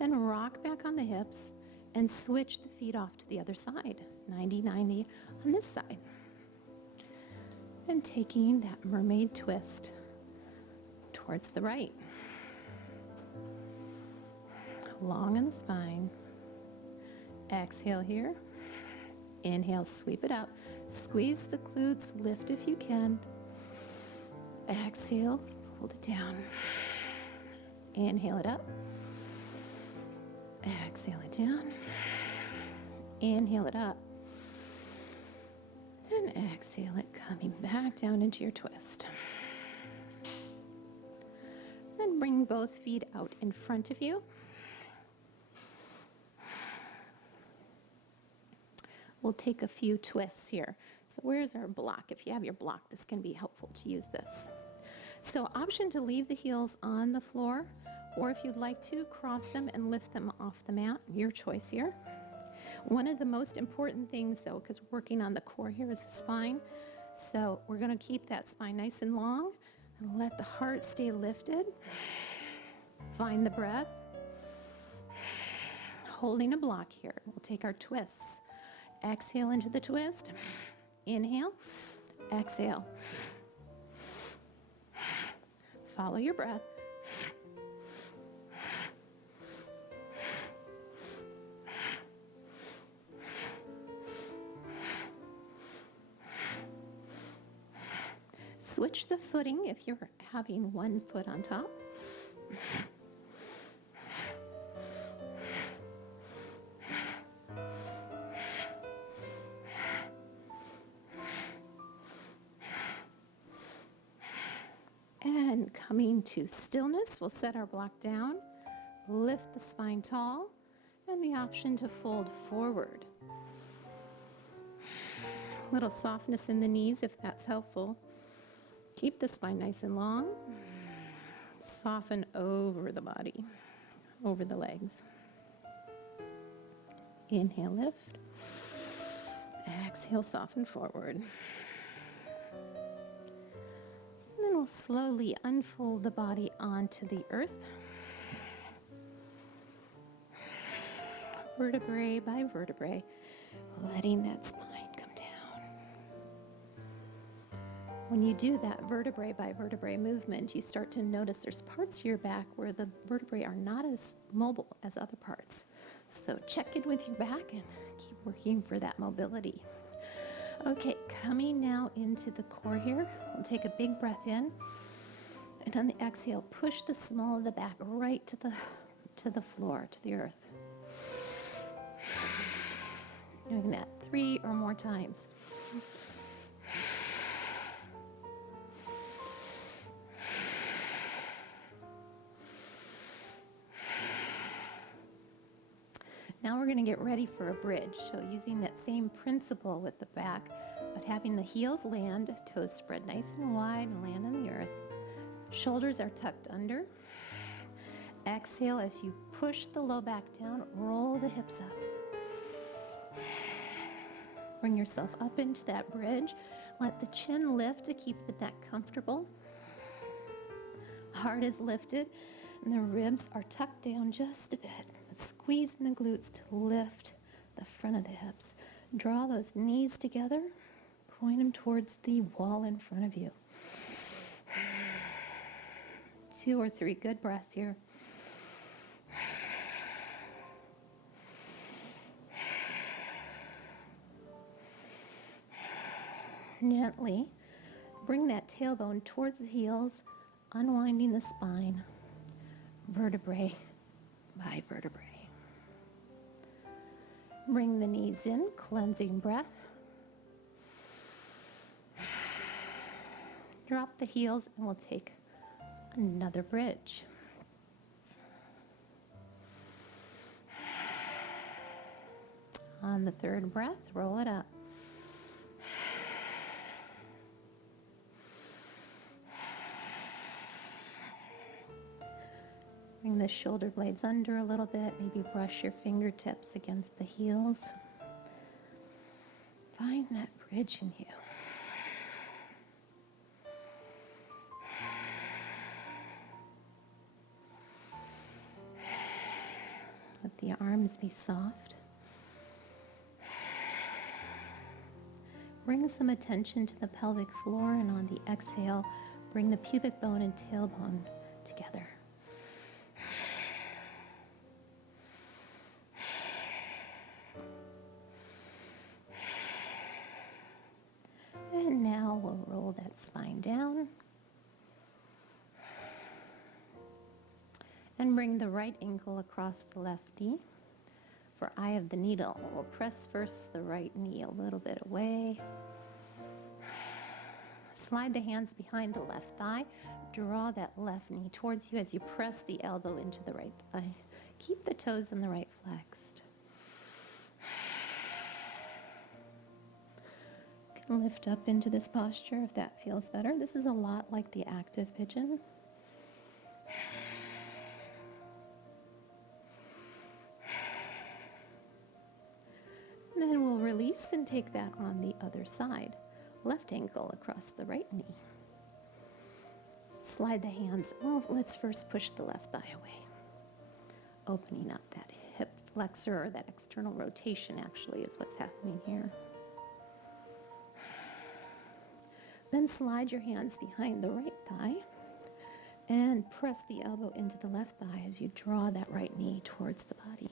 Then rock back on the hips and switch the feet off to the other side, 90-90 on this side. And taking that mermaid twist towards the right. Long in the spine. Exhale here. Inhale, sweep it up. Squeeze the glutes, lift if you can. Exhale, fold it down. Inhale it up. Exhale it down. Inhale it up. And exhale it, coming back down into your twist. Then bring both feet out in front of you. We'll take a few twists here. So where's our block? If you have your block, this can be helpful to use this. So option to leave the heels on the floor, or if you'd like to, cross them and lift them off the mat, your choice here. One of the most important things though, because we're working on the core here, is the spine. So we're gonna keep that spine nice and long and let the heart stay lifted. Find the breath. Holding a block here. We'll take our twists. Exhale into the twist. Inhale. Exhale. Follow your breath. Switch the footing if you're having one foot on top. And coming to stillness, we'll set our block down, lift the spine tall, and the option to fold forward. Little softness in the knees if that's helpful. Keep the spine nice and long. Soften over the body, over the legs. Inhale, lift. Exhale, soften forward. And then we'll slowly unfold the body onto the earth. Vertebrae by vertebrae, letting that spine come down. When you do that vertebrae by vertebrae movement, you start to notice there's parts of your back where the vertebrae are not as mobile as other parts. So check in with your back and keep working for that mobility. Okay, coming now into the core here. We'll take a big breath in. And on the exhale, push the small of the back right to the floor, to the earth. Doing that 3 or more times. Now we're going to get ready for a bridge. So using that same principle with the back, but having the heels land, toes spread nice and wide and land on the earth. Shoulders are tucked under. Exhale as you push the low back down, roll the hips up. Bring yourself up into that bridge. Let the chin lift to keep the neck comfortable. Heart is lifted and the ribs are tucked down just a bit. Squeeze in the glutes to lift the front of the hips. Draw those knees together. Point them towards the wall in front of you. 2 or 3 good breaths here. Gently bring that tailbone towards the heels, unwinding the spine, vertebrae by vertebrae. Bring the knees in, cleansing breath. Drop the heels and we'll take another bridge. On the third breath, roll it up. Bring the shoulder blades under a little bit. Maybe brush your fingertips against the heels. Find that bridge in you. Let the arms be soft. Bring some attention to the pelvic floor, and on the exhale, bring the pubic bone and tailbone together. And now we'll roll that spine down. And bring the right ankle across the left knee. For eye of the needle, we'll press first the right knee a little bit away. Slide the hands behind the left thigh. Draw that left knee towards you as you press the elbow into the right thigh. Keep the toes in the right flexed. You can lift up into this posture if that feels better. This is a lot like the active pigeon. And then we'll release and take that on the other side. Left ankle across the right knee. Slide the hands. Well, let's first push the left thigh away. Opening up that hip flexor, or that external rotation actually is what's happening here. Then slide your hands behind the right thigh and press the elbow into the left thigh as you draw that right knee towards the body.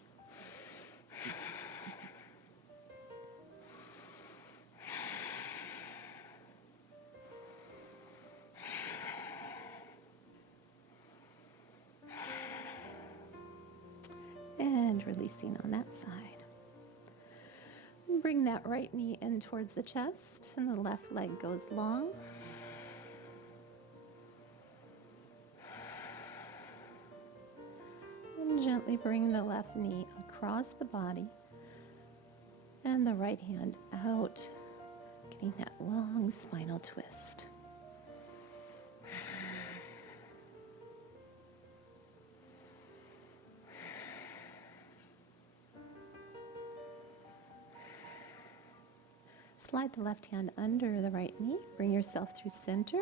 And releasing on that side. And bring that right knee in towards the chest and the left leg goes long. And gently bring the left knee across the body and the right hand out, getting that long spinal twist. Slide the left hand under the right knee. Bring yourself through center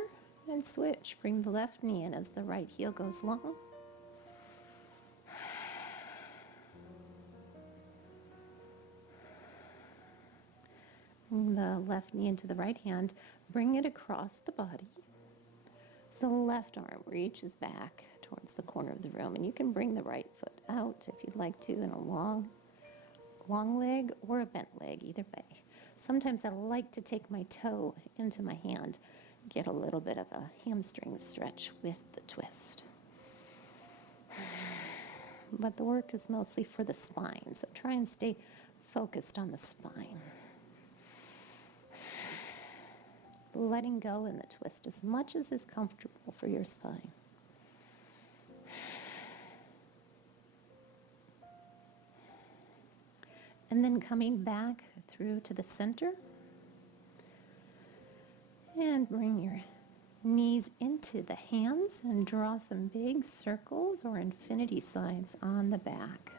and switch. Bring the left knee in as the right heel goes long. Bring the left knee into the right hand. Bring it across the body. So the left arm reaches back towards the corner of the room, and you can bring the right foot out if you'd like to in a long leg or a bent leg, either way. Sometimes I like to take my toe into my hand, get a little bit of a hamstring stretch with the twist. But the work is mostly for the spine, so try and stay focused on the spine. Letting go in the twist as much as is comfortable for your spine. And then coming back through to the center. And bring your knees into the hands and draw some big circles or infinity signs on the back.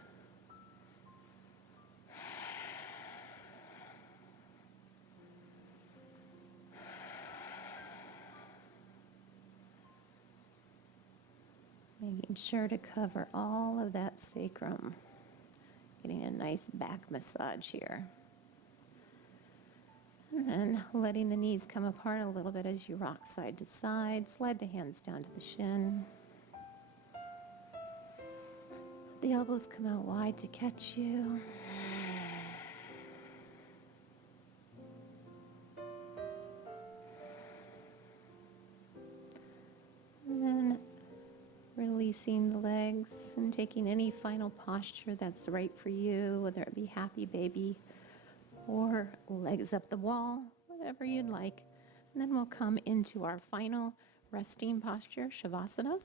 Making sure to cover all of that sacrum. Getting a nice back massage here. And then letting the knees come apart a little bit as you rock side to side. Slide the hands down to the shin. Let the elbows come out wide to catch you. And then releasing the legs and taking any final posture that's right for you, whether it be happy baby or legs up the wall, whatever you'd like. And then we'll come into our final resting posture, Savasana.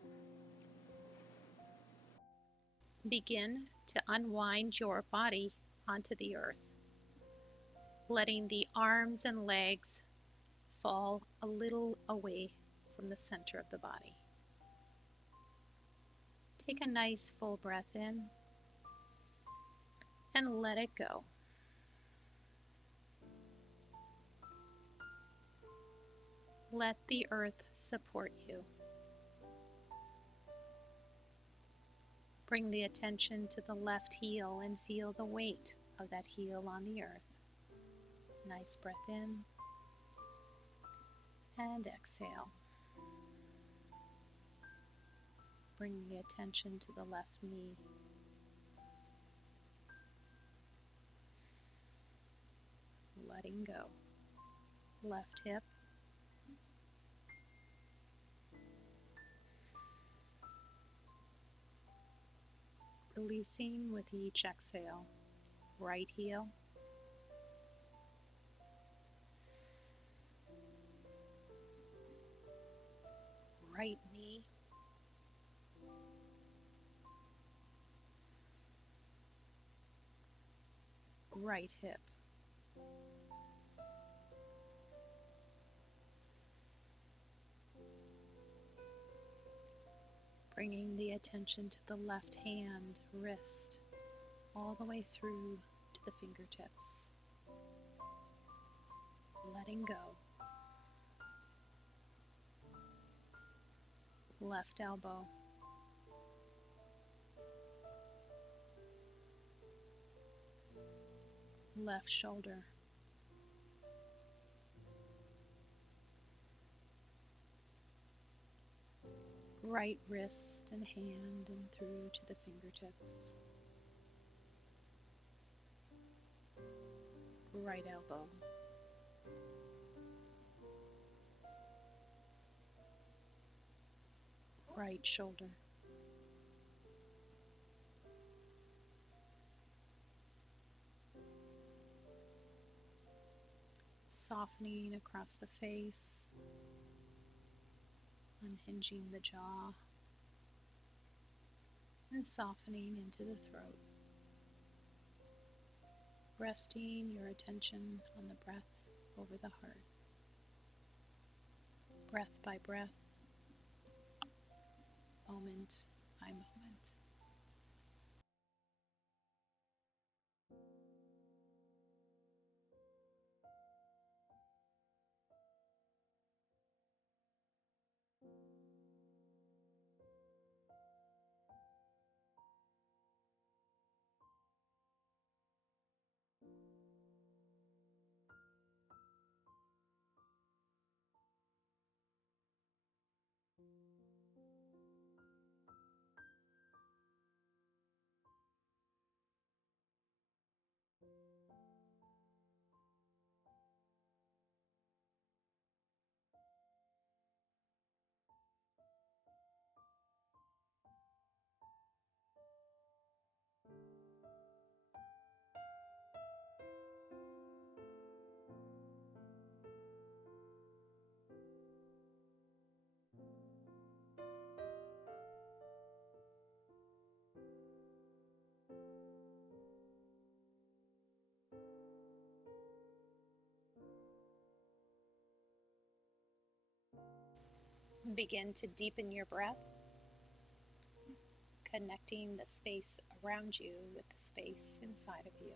Begin to unwind your body onto the earth, letting the arms and legs fall a little away from the center of the body. Take a nice full breath in and let it go. Let the earth support you. Bring the attention to the left heel and feel the weight of that heel on the earth. Nice breath in and exhale. Bring the attention to the left knee. Letting go. Left hip. Releasing with each exhale. Right heel. Right knee. Right hip. Bringing the attention to the left hand, wrist, all the way through to the fingertips. Letting go. Left elbow. Left shoulder. Right wrist and hand and through to the fingertips. Right elbow. Right shoulder. Softening across the face, unhinging the jaw, and softening into the throat. Resting your attention on the breath over the heart. Breath by breath, moment by moment. Begin to deepen your breath, connecting the space around you with the space inside of you.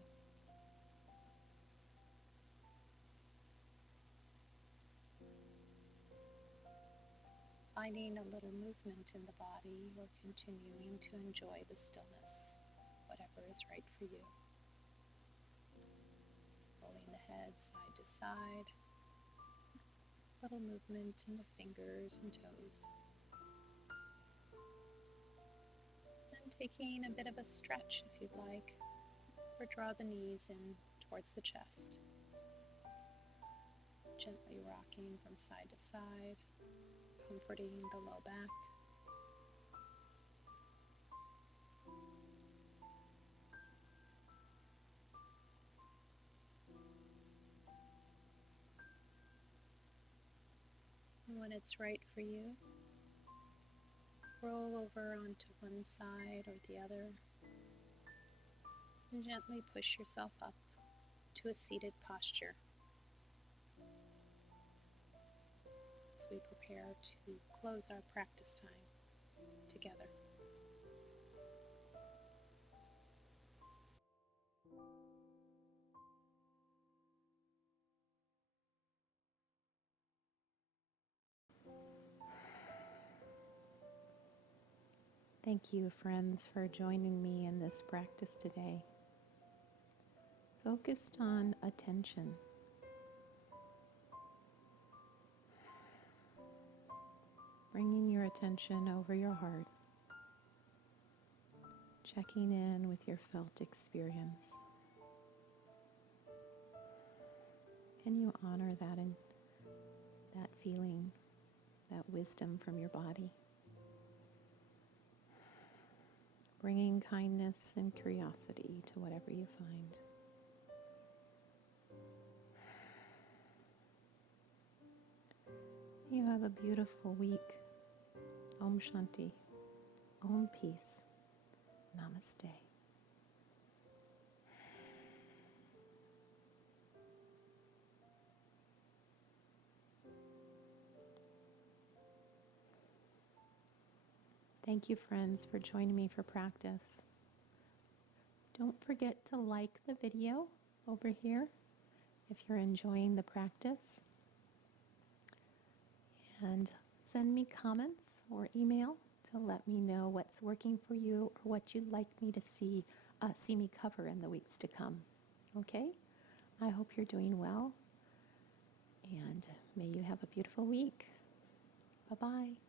Finding a little movement in the body or continuing to enjoy the stillness, whatever is right for you. Rolling the head side to side, little movement in the fingers and toes. And taking a bit of a stretch if you'd like, or draw the knees in towards the chest. Gently rocking from side to side, comforting the low back. And when it's right for you, roll over onto one side or the other and gently push yourself up to a seated posture as we prepare to close our practice time together. Thank you, friends, for joining me in this practice today. Focused on attention. Bringing your attention over your heart. Checking in with your felt experience. Can you honor that and that feeling, that wisdom from your body? Bringing kindness and curiosity to whatever you find. You have a beautiful week. Om Shanti. Om Peace. Namaste. Thank you, friends, for joining me for practice. Don't forget to like the video over here if you're enjoying the practice. And send me comments or email to let me know what's working for you or what you'd like me to see me cover in the weeks to come. Okay? I hope you're doing well, and may you have a beautiful week. Bye-bye.